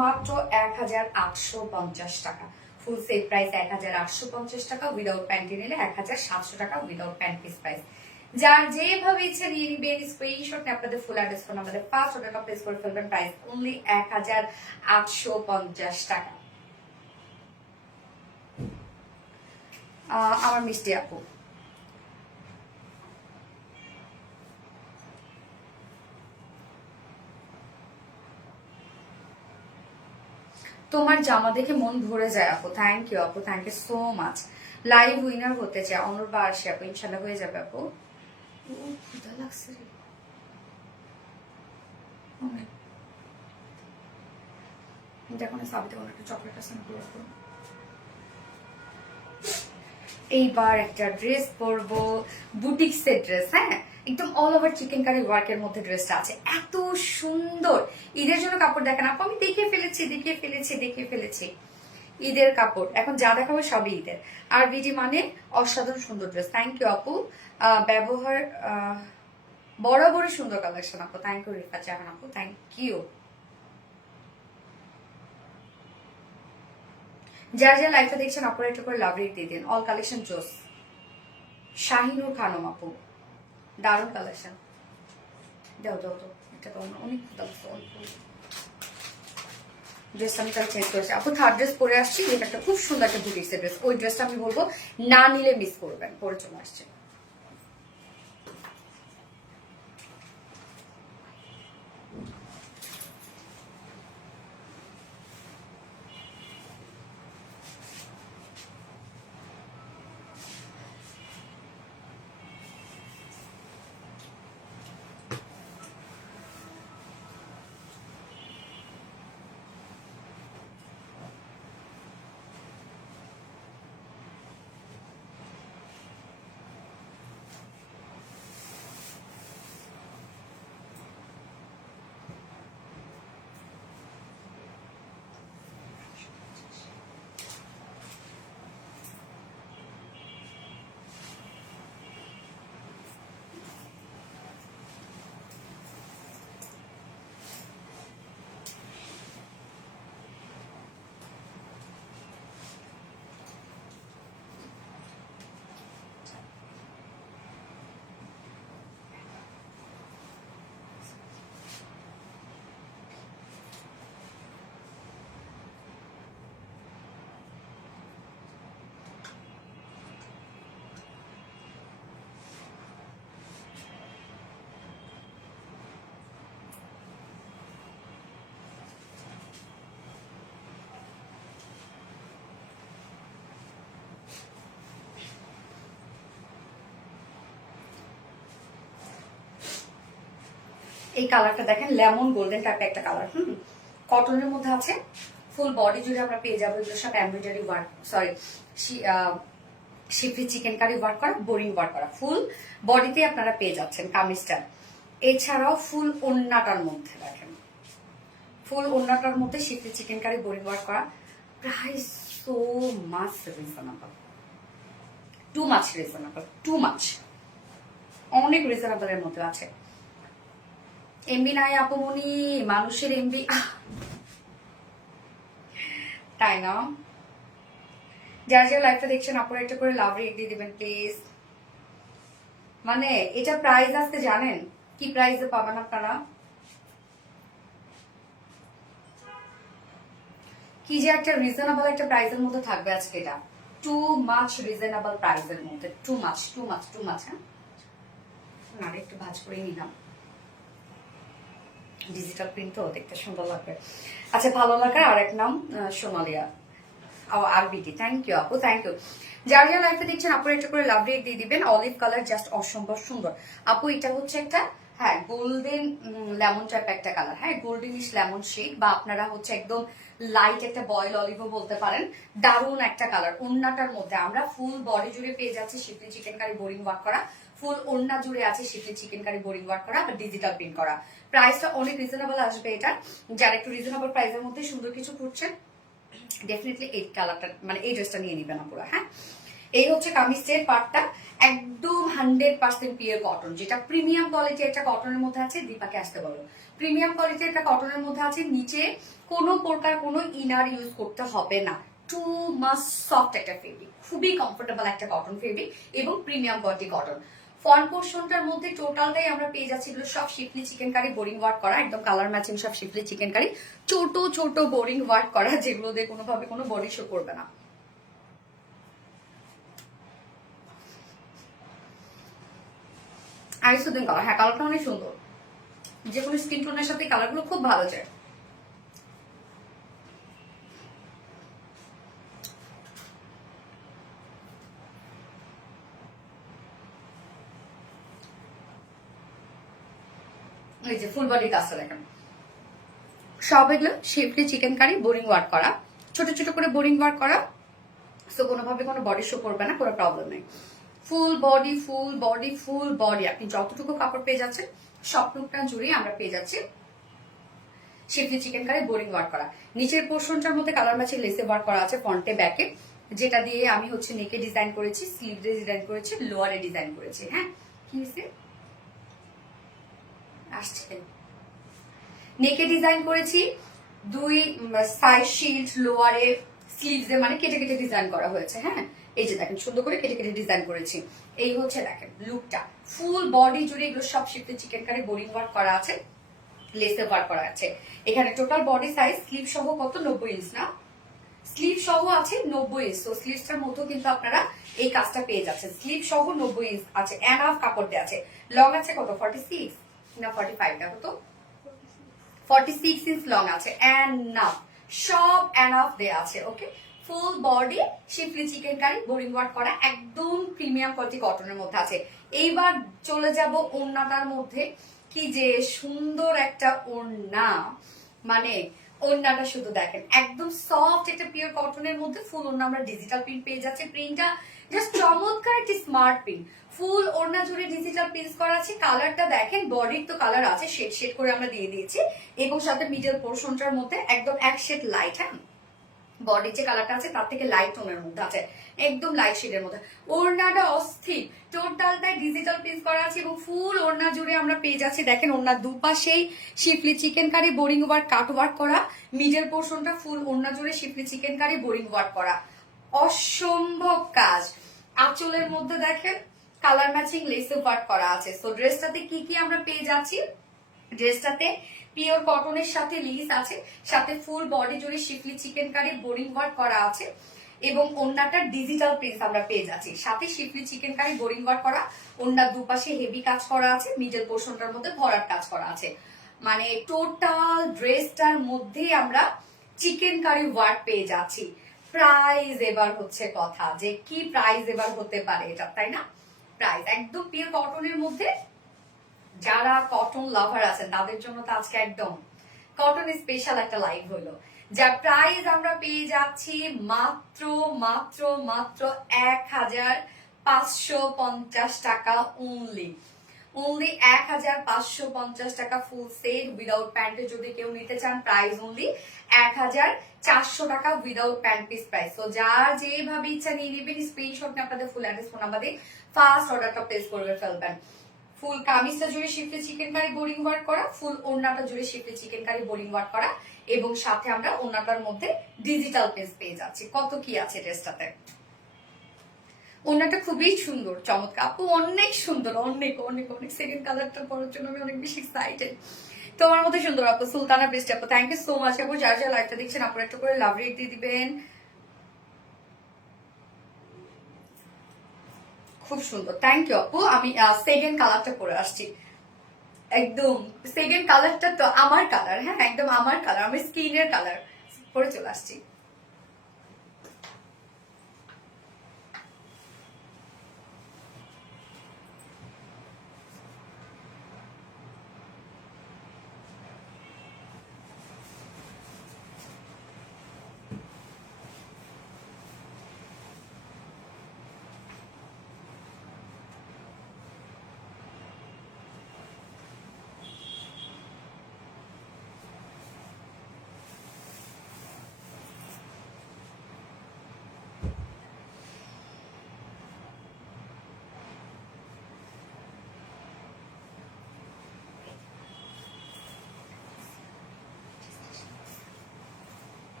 মাত্র 1850 টাকা। ফুল সেট প্রাইস 1850 টাকা, উইদাউট প্যান্টে নিলে 1700 টাকা উইদাউট প্যান্ট পিস প্রাইস। যার যেভাবে ইচ্ছে নিয়ে নিবেন, স্ক্রিনশট নিয়ে আপনাদের ফুল অ্যাড্রেস ফোন আমাদের 500 টাকা প্লেস করে ফেলবেন। প্রাইস অনলি 1850 টাকা। আমার মিষ্টি আপু, তোমার জামা দেখে মন ভরে যায় আপু, থ্যাংক ইউ আপু, thank you so much. Live winner হতে চায় অনুরবা আসে আপু, ইনশাল্লাহ হয়ে যাবে আপু। ও ক্ষুধা লাগছে রে দেখো না সাবিতে কোনো একটা চকলেট আছে না পুরো। এইবার একটা ড্রেস পরবো, বুটিক্সের ড্রেস, হ্যাঁ একদম অল ওভার চিকেন কারি ওয়ার্কের মধ্যে ড্রেসটা আছে, এত সুন্দর। ঈদের জন্য কাপড় দেখেন আপু, আমি দেখে ফেলেছি ঈদের কাপড়। এখন যা দেখাবো সবই ঈদের। আর বিডি মানে অসাধারণ সুন্দর ড্রেস, থ্যাংক ইউ আপু। ব্যবহার বরাবরই সুন্দর কালেকশন আপু, থ্যাংক ইউ রিফা জাহান আপু, থ্যাংক ইউ। যার যা লাইফটা দেখছেন অপারেটর করে লাভ রেট দিয়ে দিন, অল কালেকশন জোস। শাহিনুর খানম আপু, দারুণ কালেকশন। দাও তো এটা তো অনেক ড্রেসটা আমি তাহলে চেঞ্জ করেছি আপু। থার্ড ড্রেস পরে আসছি, এটা একটা খুব সুন্দর একটা বুটিক্সের ড্রেস। ওই ড্রেসটা আমি বলবো না নিলে মিস করবেন, পরে চলে আসছে। এই কালারটা দেখেন, লেমন গোল্ডেন টাইপের একটা কালার, কটনের মধ্যে আছে। ফুল বডি জুড়ে আমরা পেয়ে যাবো এগুলো সব embroidery work, sorry শিফলি chicken curry work করা, বোরিং ওয়ার্ক করা। ফুল বডিতে আপনারা পেয়ে যাচ্ছেন কামিজটা। এছাড়াও ফুল ওন্নাটার মধ্যে দেখেন, ফুল ওন্নাটার মধ্যে শিফলি চিকেন কারি বোরিং ওয়ার্ক করা। Price so much reasonable, too much reasonable, too much, অনেক রিজনেবল এর মধ্যে আছে। এমবি নাই আপমনি, মানুষের এমবি, তাই না? যারা যারা লাইভটা দেখছেন অপারেটর করে লাভ রেট দিয়ে দিবেন প্লিজ। মানে এটা প্রাইস আসতে জানেন কি প্রাইসে পাবেন আপনারা? কি যে একটা রিজনেবল একটা প্রাইসের মধ্যে থাকবে আজকে, এটা টু মাচ রিজনেবল প্রাইসের মধ্যে, too much too much too much. হ্যাঁ না একটু ভাজ করে নিলাম, ডিজিটাল প্রিন্ট তো দেখতে সুন্দর লাগবে। আচ্ছা ভালো লাগার আরেক নাম সোনালিয়া আরবিটি, থ্যাংক ইউ আপু, থ্যাংক ইউ। যার যারা লাইফে দেখছেন আপু এটা করে লাভ রেট দিয়ে দিবেন। অলিভ কালার জাস্ট অসম্ভব সুন্দর আপু। এটা হচ্ছে একটা হ্যাঁ গোল্ডেন লেমন টাইপ একটা কালার, হ্যাঁ গোল্ডেনিশ লেমন শেড, বা আপনারা হচ্ছে একদম লাইট একটা বয়েল অলিভও বলতে পারেন। দারুণ একটা কালার। ওন্নাটার মধ্যে আমরা ফুল বডি জুড়ে পেয়ে যাচ্ছি শিফলি চিকেন কারি বোরিং ওয়ার্ক করা, ফুল ওন্না জুড়ে আছে শিফলি চিকেন কারি বোরিং ওয়ার্ক করা, বা ডিজিটাল প্রিন্ট করা। প্রাইসটা অনেক রিজনেবল আসবে এটা। যারা একটু রিজনেবল প্রাইসের মধ্যে সুন্দর কিছু খুঁজছেন ডেফিনেটলি এই কালারটা মানে এই ড্রেসটা নিয়ে নিবেন আপনারা। হ্যাঁ এই হচ্ছে কামিজের পার্টটা, একদম 100% পিওর কটন, যেটা প্রিমিয়াম কোয়ালিটি একটা কটনের মধ্যে আছে। দীপাকে আসতে বলো, প্রিমিয়াম কোয়ালিটি একটা কটনের মধ্যে আছে। নিচে কোনো প্রকার কোনো ইনার ইউজ করতে হবে না, টু মাস সফট একটা ফেব্রিক, খুবই কমফোর্টেবল একটা কটন ফেব্রিক এবং প্রিমিয়াম কোয়ালিটি কটন। ফ্রন্ট পোর্শনটার মধ্যে টোটালটাই আমরা পেয়ে যাচ্ছি এগুলো সব শিফলি চিকেন কারি বোরিং ওয়ার্ক করা, একদম কালার ম্যাচিং সব শিফলি চিকেন কারি, ছোট ছোট বোরিং ওয়ার্ক করা, যেগুলো দিয়ে কোনোভাবে কোনো বডি শো করবে না। আইসুদিন কালার, হ্যাঁ কালারটা অনেক সুন্দর, যে কোনো স্কিন টোনের সাথে কালারগুলো খুব ভালো যায়। এই যে ফুল বডি কাজটা দেখেন, সব এগুলো শেফলি চিকেন কারি বোরিং ওয়ার্ক করা, ছোট ছোট করে বোরিং ওয়ার্ক করা। সো কোনোভাবে কোনো বডি শো করবে না, কোনো প্রবলেম নেই। Full body full body full body, আপনি যতটুকু কাপড় পেয়ে যাচ্ছেন সব টুকটা জুড়ে আমরা পেয়ে যাচ্ছি শেফলি চিকেন কারি বোরিং ওয়ার্ক করা। নিচের পোর্শনটার মধ্যে কালার ম্যাচিং লেসে ওয়ার্ক করা আছে ফ্রন্টে ব্যাকে, যেটা দিয়ে আমি হচ্ছে নেকে ডিজাইন করেছি, স্লিভে ডিজাইন করেছি, লোয়ারে ডিজাইন করেছি। হ্যাঁ, কি হয়েছে আসছে, নেকে ডিজাইন করেছি, দুই সাইড শিল্ড লোয়ারে স্লিভসে মানে কেটে কেটে ডিজাইন করা হয়েছে। হ্যাঁ, এই যে দেখেন সুন্দর করে কেটে কেটে ডিজাইন করেছি। এই হচ্ছে দেখেন লুকটা, ফুল বডি জুড়ে এগুলো সব শিফটে চিকেন কারি বোরিং ওয়ার্ক করা আছে, লেসে ওয়ার্ক করা আছে। এখানে টোটাল বডি সাইজ স্লিভ সহ কত 90 ইঞ্চ না, স্লিভ সহ আছে 90 ইঞ্চ। তো স্লিভসটার মধ্যেও কিন্তু আপনারা এই কাজটা পেয়ে যাচ্ছেন, স্লিভ সহ 90 ইঞ্চ আছে, এনাফ কাপড় দেওয়া আছে। লং আছে কত 46 না 45, দেখো তো 46 ইঞ্চ লং আছে, এনাফ, সব এনাফ দেয়া আছে। ওকে, full body শিফলি chikankari boring work করা, একদম প্রিমিয়াম কোয়ালিটি কটনের মধ্যে আছে। এইবার চলে যাব ওড়নাটার মধ্যে, কি যে সুন্দর একটা ওড়না, মানে ওড়নাটা শুধু দেখেন, একদম সফট একটা পিওর কটনের মধ্যে ফুল ওড়না আমরা ডিজিটাল প্রিন্ট পেয়ে যাচ্ছে। প্রিন্টটা জাস্ট চমৎকার একটি স্মার্ট প্রিন্ট, ফুল ওড়না জুড়ে ডিজিটাল প্রিন্ট করা আছে। কালারটা দেখেন, বডির তো কালার আছে, শেড শেড করে আমরা দিয়ে দিয়েছি, এবং সাথে মিডল পোর্শনটার মধ্যে একদম এক শেড লাইট। হ্যাঁ, বডির যে কালারটা আছে তার থেকে লাইট টোনের মধ্যে আছে, একদম লাইট শেডের মধ্যে। ওড়নাটা অস্থির, টোটালটাই ডিজিটাল প্রিন্ট করা আছে, এবং ফুল ওড়না জুড়ে আমরা পেয়ে যাচ্ছি দেখেন ওড়নার দুপাশেই schiffli chikankari boring work cut work করা, মিডল পোর্শনটা ফুল ওড়না জুড়ে schiffli chikankari boring work করা, অসম্ভব কাজ। আঁচলের মধ্যে দেখেন কালার ম্যাচিং লেসে ওয়ার্ক করা আছে। সো ড্রেসটাতে কি কি আমরা পেয়ে যাচ্ছি, ড্রেসটাতে পিওর কটনের সাথে লিস আছে, সাথে ফুল বডি জুড়ে schiffli chikankari boring work করা আছে, এবং ওড়নাটা ডিজিটাল প্রিন্ট আমরা পেয়ে যাচ্ছি, সাথে শিফলি চিকেন কারি বোরিং ওয়ার্ক করা, ওড়নার দুপাশে হেভি কাজ করা আছে, মিডল পোর্শনটার মধ্যে ভরাট কাজ করা আছে। মানে টোটাল ড্রেসটার মধ্যে আমরা চিকেন কারি ওয়ার্ক পেয়ে যাচ্ছি। প্রাইস এবার হচ্ছে কথা, যে কি প্রাইস এবার হতে পারে এটা, তাই না? প্রাইস একদম পিওর কটনের মধ্যে, যারা কটন লাভার আছেন তাদের জন্য তো আজকে একদম কটন স্পেশাল একটা লাইভ হলো। যার প্রাইস আমরা পেয়ে যাচ্ছি মাত্র মাত্র মাত্র 1550 টাকা অনলি, অনলি 1550 টাকা ফুল সেট উইদাউট প্যান্টে যদি কেউ নিতে চান, প্রাইস অনলি 1400 টাকা উইদাউট প্যান্ট পিস প্রাইস। তো যার যেভাবে ইচ্ছা নিয়ে নেবেন, স্ক্রিনশট নিয়ে আপনাদের ফুল অ্যাড্রেস ফোন নাম্বার দিয়ে ফার্স্ট অর্ডারটা প্লেস করে ফেলবেন। ফুল কামিজটা জুড়ে শিফটে চিকেন কারি বোরিং ওয়ার্ক করা, ফুল ওড়নাটা জুড়ে শিফটে চিকেন কারি বোরিং ওয়ার্ক করা, এবং সাথে আমরা ওড়নাটার মধ্যে ডিজিটাল পেজ পেয়ে যাচ্ছি। কত কি আছে ড্রেসটাতে, ওড়নাটা খুবই সুন্দর, চমৎকার আপু, অনেক সুন্দর, অনেক অনেক অনেক। সেকেন্ড কালারটা পরার জন্য আমি অনেক বেশি এক্সাইটেড। তোমার মধ্যে সুন্দর আপু, সুলতানা বেস্ট আপু, থ্যাংক ইউ সো মাচ আপু। যারা যারা লাইভটা দেখছেন আপনারা একটা করে লাভ রেট দিয়ে দিবেন। খুব সুন্দর, থ্যাংক ইউ আপু। আমি সেকেন্ড কালারটা পরে আসছি, একদম সেকেন্ড কালারটা তো আমার কালার, হ্যাঁ একদম আমার কালার, আমার স্কিনের কালার পরে চলে আসছি।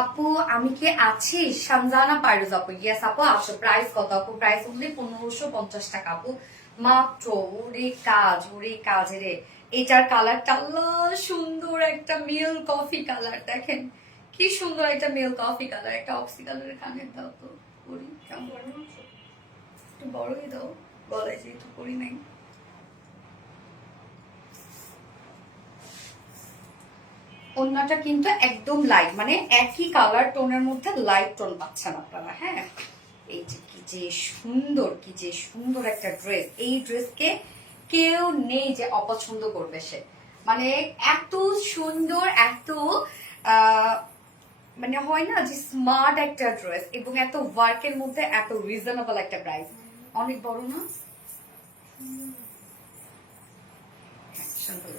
আপু আমি কি আছি? সানজানা পাইরুজ আপু, ইয়েস আপু আসো। প্রাইস কত আপু? প্রাইস অনলি 1550 টাকা আপু মাত্র। ওরে কাজ, ওরে কাজ রে। এটার কালারটা সুন্দর একটা মিল কফি কালার, দেখেন কি সুন্দর একটা মিল কফি কালার, একটা অক্সি কালারের কানের দাও তো, ওরে কেমন একটু বড়ই দাও, গলায় যেহেতু করি নাই। ওড়নাটা কিন্তু একদম লাইট, মানে একই কালার টোনের মধ্যে লাইট টোন পাচ্ছেন আপনারা। হ্যাঁ, এই যে কি যে সুন্দর, কি যে সুন্দর একটা ড্রেস। এই ড্রেসকে কেউ নেই যে অপছন্দ করবে সে, মানে এত সুন্দর, এত মানে হয় না যে স্মার্ট একটা ড্রেস, এবং এত ওয়ার্কের মধ্যে এত রিজনেবল একটা প্রাইস। অনেক বড় না? হ্যাঁ, সুন্দর।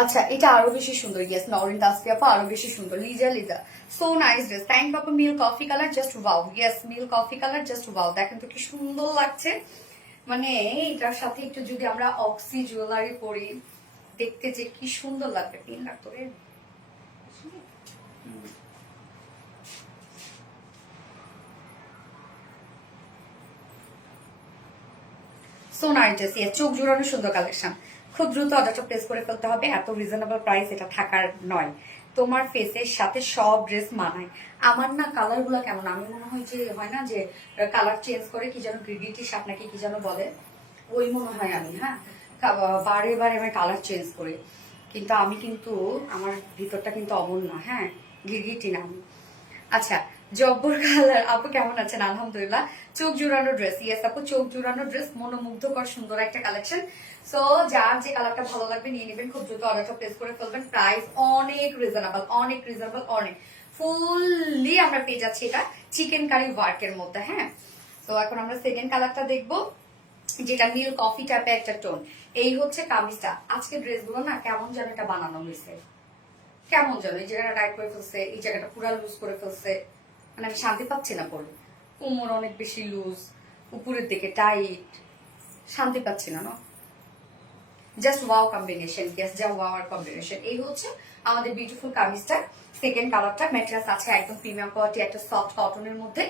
আচ্ছা, এটা আরো বেশি সুন্দর। ইয়েস, নরিন তাসফিয়া আপা আরো বেশি সুন্দর। Liza Liza, so nice dress, thank you আপা। Milk coffee colour, just wow. Yes, milk coffee colour, just wow. দেখেন তো কি সুন্দর লাগছে। মানে এটার সাথে একটু যদি আমরা অক্সি জুয়েলারি পরি, দেখতে যে কি সুন্দর লাগবে। 3 লাখ করে। সো নাইস ড্রেস, ইয়েস, চোখ জোড়ানো সুন্দর কালেকশন। খুব দ্রুত অর্ডারটা প্লেস করে ফেলতে হবে, এত রিজনেবল প্রাইস এটা থাকার নয়। তোমার ফেসের সাথে সব ড্রেস মানায়। আমার না কালার গুলা কেমন, আমি মনে হয় যে হয় না যে কালার চেঞ্জ করে, কি যেন গ্রিগিটিশ আপনাকে কি যেন বলে, ওই মনে হয় আমি। হ্যাঁ, বারে বারে আমি কালার চেঞ্জ করি, কিন্তু আমি কিন্তু আমার ভিতরটা কিন্তু অমন না। হ্যাঁ, গিরগিটি না আমি। আচ্ছা, জব্বর কালার আপু কেমন আছেন? আলহামদুলিল্লাহ। চোখ জুড়ানো ড্রেস, ইয়েস আপু, চোখ জুড়ানো ড্রেস, মনোমুগ্ধকর সুন্দর একটা কালেকশন। সো যার যে কালারটা ভালো লাগবে নিয়ে নেবেন, খুব দ্রুত অর্ডারটা প্লেস করে ফেলবেন। প্রাইস অনেক রিজনেবল, অনেক রিজনেবল, অনেক। ফুললি আমরা পেয়ে যাচ্ছি এটা চিকেন কারি ওয়ার্কের মধ্যে। হ্যাঁ, তো এখন আমরা সেকেন্ড কালারটা দেখবো, যেটা নীল কফি টাইপের একটা টোন। এই হচ্ছে কামিজটা। আজকে ড্রেসগুলো না কেমন যেন এটা বানানো হয়েছে, কেমন যেন এই জায়গাটা টাইট করে ফেলছে, এই জায়গাটা পুরা লুজ করে ফেলছে, মানে আমি শান্তি পাচ্ছি না পরে। কোমর অনেক বেশি লুজ, উপরের দিকে টাইট, শান্তি পাচ্ছি না। জাস্ট ওয়াও কম্বিনেশন, ইয়েস, যা ওয়াও কম্বিনেশন। এই হচ্ছে আমাদের বিউটিফুল কামিজটা। সেকেন্ড কালারটা ম্যাটেরিয়ালস আছে একদম প্রিমিয়াম কোয়ালিটি, একটা সফট কটনের মধ্যে।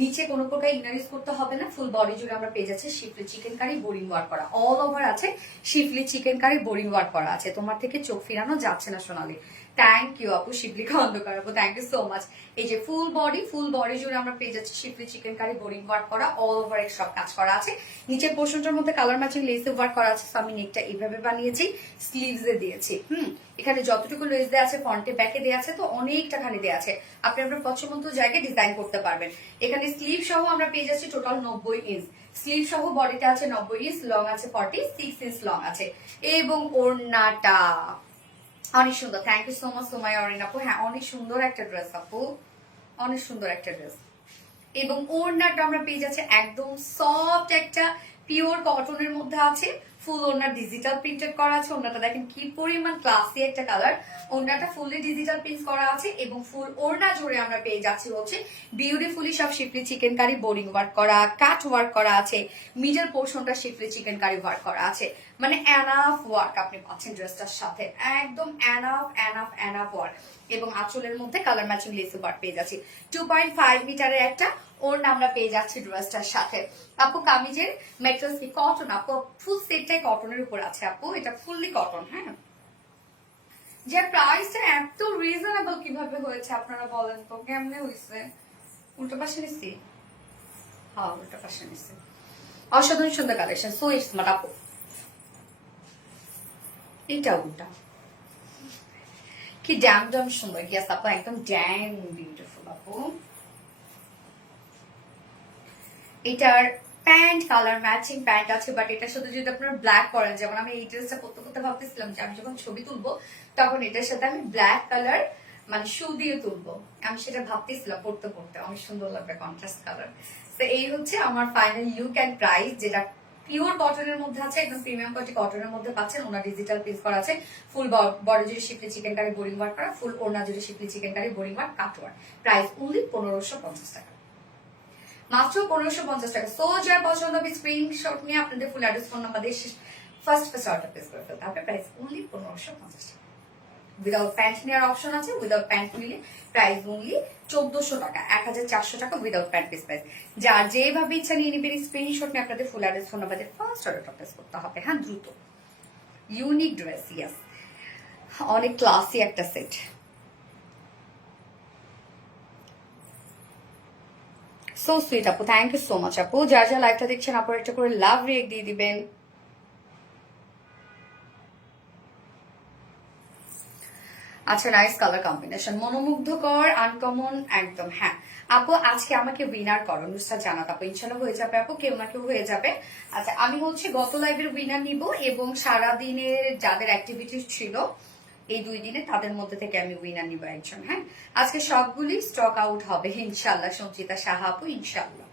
নিচে কোনো প্রকার ইনার ইউজ করতে হবে না, ফুল বডি জুড়ে আমরা পেয়ে যাচ্ছি শিফলি চিকেন কারি বোরিং ওয়ার্ক করা, অল ওভার আছে শিফলি চিকেন কারি বোরিং ওয়ার্ক করা আছে। তোমার থেকে চোখ ফিরানো যাচ্ছে না সোনালি। থ্যাংক ইউ আপু, শিবলি খন্দকার আপু, থ্যাংক ইউ সো মাচ। এই যে ফুল বডি জুড়ে আমরা পেয়ে যাচ্ছি শিফলি চিকেন কারি বোরিং ওয়ার্ক করা, অল ওভার সব কাজ করা আছে। নিচের পোর্শনটার মধ্যে কালার ম্যাচিং লেসে ওয়ার্ক করা আছে। আমি নেকটা এইভাবে বানিয়েছি, স্লিভস এ দিয়েছি। এখানে যতটুকু লেস দেওয়া আছে ফ্রন্টে ব্যাকে দেওয়া আছে, তো অনেকটা খানি দেওয়া আছে। আপনি আপনার পছন্দ জায়গায় ডিজাইন করতে পারবেন। এখানে স্লিভ সহ আমরা পেয়ে যাচ্ছি টোটাল 90 ইঞ্চ। স্লিভ সহ বডিটা আছে 90 ইঞ্চ, লং আছে 46 ইঞ্চ লং আছে। এবং ওড়নাটা অনেক সুন্দর। থ্যাংক ইউ সো মাচ সোমাই অরিন আপু। হ্যাঁ, অনেক সুন্দর একটা ড্রেস আপু, অনেক সুন্দর একটা ড্রেস। এবং ওড়নাটা আমরা পেয়ে যাচ্ছি একদম সফট একটা পিওর কটনের মধ্যে আছে। ফুল ওড়না ডিজিটাল প্রিন্টেড করা আছে। ওড়নাটা দেখেন কি পরিমাণ ক্লাসি একটা কালার। ওড়নাটা ফুললি ডিজিটাল প্রিন্ট করা আছে, এবং ফুল ওড়না জুড়ে আমরা পেয়ে যাচ্ছি হচ্ছে বিউটিফুলি সব শিফলি চিকেন কারি বোরিং ওয়ার্ক করা, কাট ওয়ার্ক করা আছে। মিডল পোর্শনটা শিফলি চিকেন কারি ওয়ার্ক করা আছে, মানে এনাফ ওয়ার্ক আপনি পাচ্ছেন ড্রেসটার সাথে, একদম এনাফ ওয়ার্ক। এবং আঁচলের মধ্যে কালার ম্যাচিং লেস ওয়ার্ক পেয়ে যাচ্ছি। 2.5 মিটারের একটা ওড়না আমরা পেয়ে যাচ্ছি ড্রেসটার সাথে। আপু কামিজের ম্যাটেরিয়ালস কি কটন? আপু ফুল সেটটাই কটনের উপর আছে আপু, এটা ফুললি কটন। হ্যাঁ, যে প্রাইসটা এত রিজনেবল কিভাবে হয়েছে আপনারা বলেন তো, কেমনে হয়েছে? উল্টো পাশে নিচ্ছি, হ্যাঁ উল্টো পাশে নিচ্ছি। অসাধারণ সুন্দর কালেকশন, সো স্মার্ট আপু। এটা উল্টা, কি ড্যাম সুন্দর। ইয়েস আপু, একদম ড্যাম বিউটিফুল আপু। এটার প্যান্ট কালার ম্যাচিং প্যান্ট আছে, বাট এটার সাথে যদি আপনারা ব্ল্যাক করেন, যেমন আমি এই ড্রেসটা করতে করতে ভাবতেছিলাম যে আমি যখন ছবি তুলবো তখন এটার সাথে আমি ব্ল্যাক কালার মানে শু দিয়ে তুলবো, আমি সেটা ভাবতেছিলাম পড়তে পড়তে অনেক সুন্দর লাগবে কন্ট্রাস্ট কালার। তো এই হচ্ছে আমার ফাইনাল লুক অ্যান্ড প্রাইস, যেটা পিওর কটনের মধ্যে আছে, একদম প্রিমিয়াম কোয়ালিটি কটনের মধ্যে পাচ্ছেন। ওনার ডিজিটাল পিস করা আছে, ফুল বডি জুড়ে schiffli chikankari boring work করা, ফুল ওড়না জুড়ে schiffli chikankari boring work cut work. Price only 1550 টাকা, মাত্র 1550 টাকা। সো যার পছন্দ হবে স্ক্রিনশট নিয়ে আপনাদের ফুল অ্যাড্রেস ফোন নাম্বার দিয়ে ফার্স্ট অর্ডার প্লেস করে ফেলতে হবে। প্রাইস অনলি 1550 টাকা। উইদাউট প্যান্ট নেওয়ার অপশন আছে, উইদাউট প্যান্ট নিলে প্রাইস অনলি 1400 টাকা, 1400 টাকা উইদাউট প্যান্ট পিস প্রাইস। যার যেভাবে ইচ্ছা নিয়ে নেবেন, স্ক্রিনশট নিয়ে আপনাদের ফুল অ্যাড্রেস ফোন নাম্বার দিয়ে ফার্স্ট অর্ডার প্লেস করতে হবে। হ্যাঁ, দ্রুত। ইউনিক ড্রেস, ইয়েস, অনেক ক্লাসি একটা সেট। সো সুইট আপু, থ্যাংক ইউ সো মাচ আপু। যার যা লাইভটা দেখছেন আপু একটা করে লাভ রিয়েক্ট দিয়ে দিবেন। আচ্ছা, নাইস কালার কম্বিনেশন, মনোমুগ্ধকর, আনকমন একদম। হ্যাঁ আপু, আজকে আমাকে উইনার করো নুসরাত জানাত আপু। ইনশাল্লাহ হয়ে যাবে আপু, কেউ না কেউ হয়ে যাবে। আচ্ছা, আমি হচ্ছে গত লাইভের উইনার নিব এবং সারা দিনের যাদের অ্যাক্টিভিটিস ছিল এই 2 দিনে তাদের মধ্যে থেকে আমি উইনার নিব একজন। হ্যাঁ, আজকে সবগুলি স্টক আউট হবে ইনশাল্লাহ। সঞ্চিতা সাহা আপু, ইনশাল্লাহ।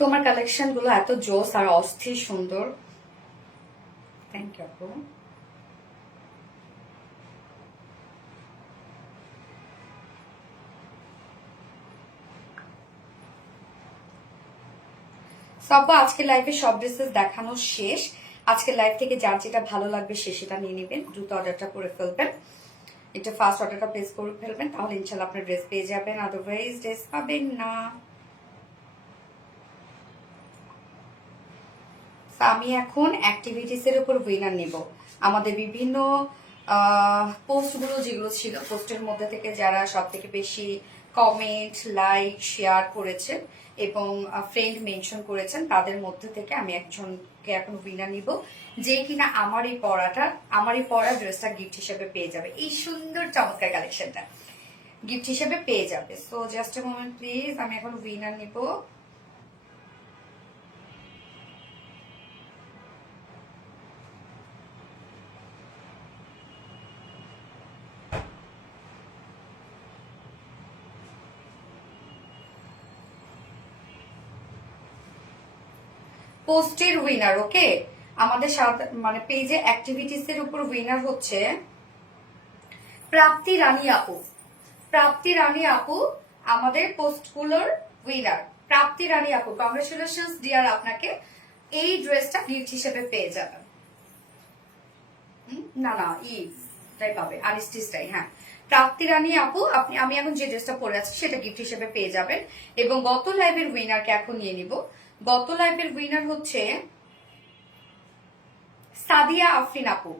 তোমার কালেকশন গুলো এত জোস আর অস্থির সুন্দর। থ্যাংক ইউ আপু। সব আজকে লাইভে সব ড্রেসেস দেখানো শেষ। আজকে লাইভ থেকে যার যেটা ভালো লাগবে সে সেটা নিয়ে নেবেন, দ্রুত অর্ডারটা করে ফেলবেন, একটু ফাস্ট অর্ডারটা প্লেস করে ফেলবেন, তাহলে ইনশাল্লাহ আপনার ড্রেস পেয়ে যাবেন, আদারওয়াইজ ড্রেস পাবেন না। আমি এখন অ্যাক্টিভিটিস এর উপর উইনার নিব। আমাদের বিভিন্ন পোস্টগুলো যেগুলো ছিল, পোস্টের মধ্যে থেকে যারা সব থেকে বেশি কমেন্ট, লাইক, শেয়ার করেছেন এবং ফ্রেন্ড মেনশন করেছেন তাদের মধ্যে থেকে আমি একজনকে এখন উইনার নিব, যে কিনা আমার এই পরা ড্রেসটা গিফট হিসেবে পেয়ে যাবে, এই সুন্দর চমৎকার কালেকশনটা গিফট হিসেবে পেয়ে যাবে। So just a moment please, আমি এখন উইনার নিব। পোস্টের উইনার, ওকে? আমাদের মানে পেজে অ্যাক্টিভিটিস এর উপর উইনার হচ্ছে প্রাপ্তি রানী আপু। প্রাপ্তি রানী আপু আমাদের পোস্টগুলোর উইনার। প্রাপ্তি রানী আপু, কংগ্রেচুলেশনস ডিয়ার, আপনাকে এই ড্রেসটা গিফট হিসেবে পেয়ে যাবেন। না না, তাই পাবে, আনস্টিচটাই। হ্যাঁ, প্রাপ্তি রানী আপু, আমি এখন যে ড্রেসটা পরে আছি সেটা গিফট হিসেবে পেয়ে যাবেন। এবং গত লাইভের উইনারকে এখন নিয়ে নিব। গত লাইভের উইনার হচ্ছে সাদিয়া আফরিন আপু।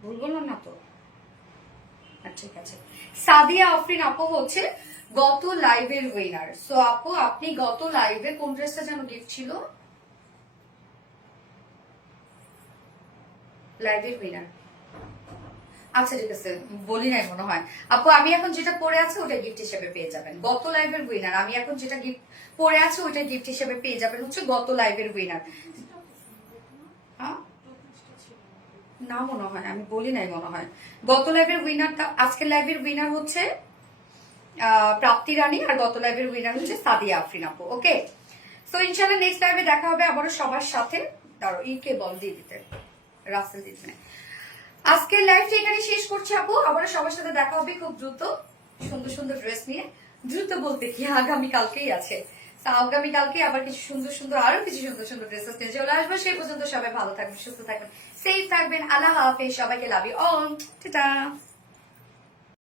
ভুল বললাম না তো? ঠিক আছে, সাদিয়া আফরিন আপু হচ্ছে গত লাইভের উইনার। সো আপু, আপনি গত লাইভে কোন ড্রেসটা যেন গিফট ছিল? লাইভের উইনার। আচ্ছা ঠিক আছে, বলি নাই মনে হয়। আপু, আমি এখন যেটা পরে আছি ওটা গিফট হিসেবে পেয়ে যাবেন। গত লাইভের উইনার, আমি এখন যেটা গিফট পরে আছি ওইটা গিফট হিসেবে পেয়ে যাবেন হচ্ছে গত লাইভের উইনার। না মনে হয়, আমি বলি নাই মনে হয়। গত লাইভের উইনারটা, আজকের লাইভের উইনার হচ্ছে প্রাপ্তি রানী, আর গত লাইভের উইনার হচ্ছে সাদিয়া আফরিন আপু। ওকে, সো ইনশাআল্লাহ নেক্সট লাইভে দেখা হবে আবারও সবার সাথে। দাঁড়ো, কে বল দিয়ে দিতে, রাসেল দিতে। আজকের লাইভটা এখানে শেষ করছি আপু, আবারও সবার সাথে দেখা হবে খুব দ্রুত সুন্দর সুন্দর ড্রেস নিয়ে। দ্রুত বলতে কি, আগামী কালকেই আছে। আগামী কালকে আবার কিছু সুন্দর সুন্দর, আরো কিছু সুন্দর সুন্দর ড্রেসেস নিয়ে চলে আসবো। সেই পর্যন্ত সবাই ভালো থাকবেন, সুস্থ থাকবেন, সেফ থাকবেন। আল্লাহ হাফেজ, সবাইকে লাভ ইউ অল, টাটা।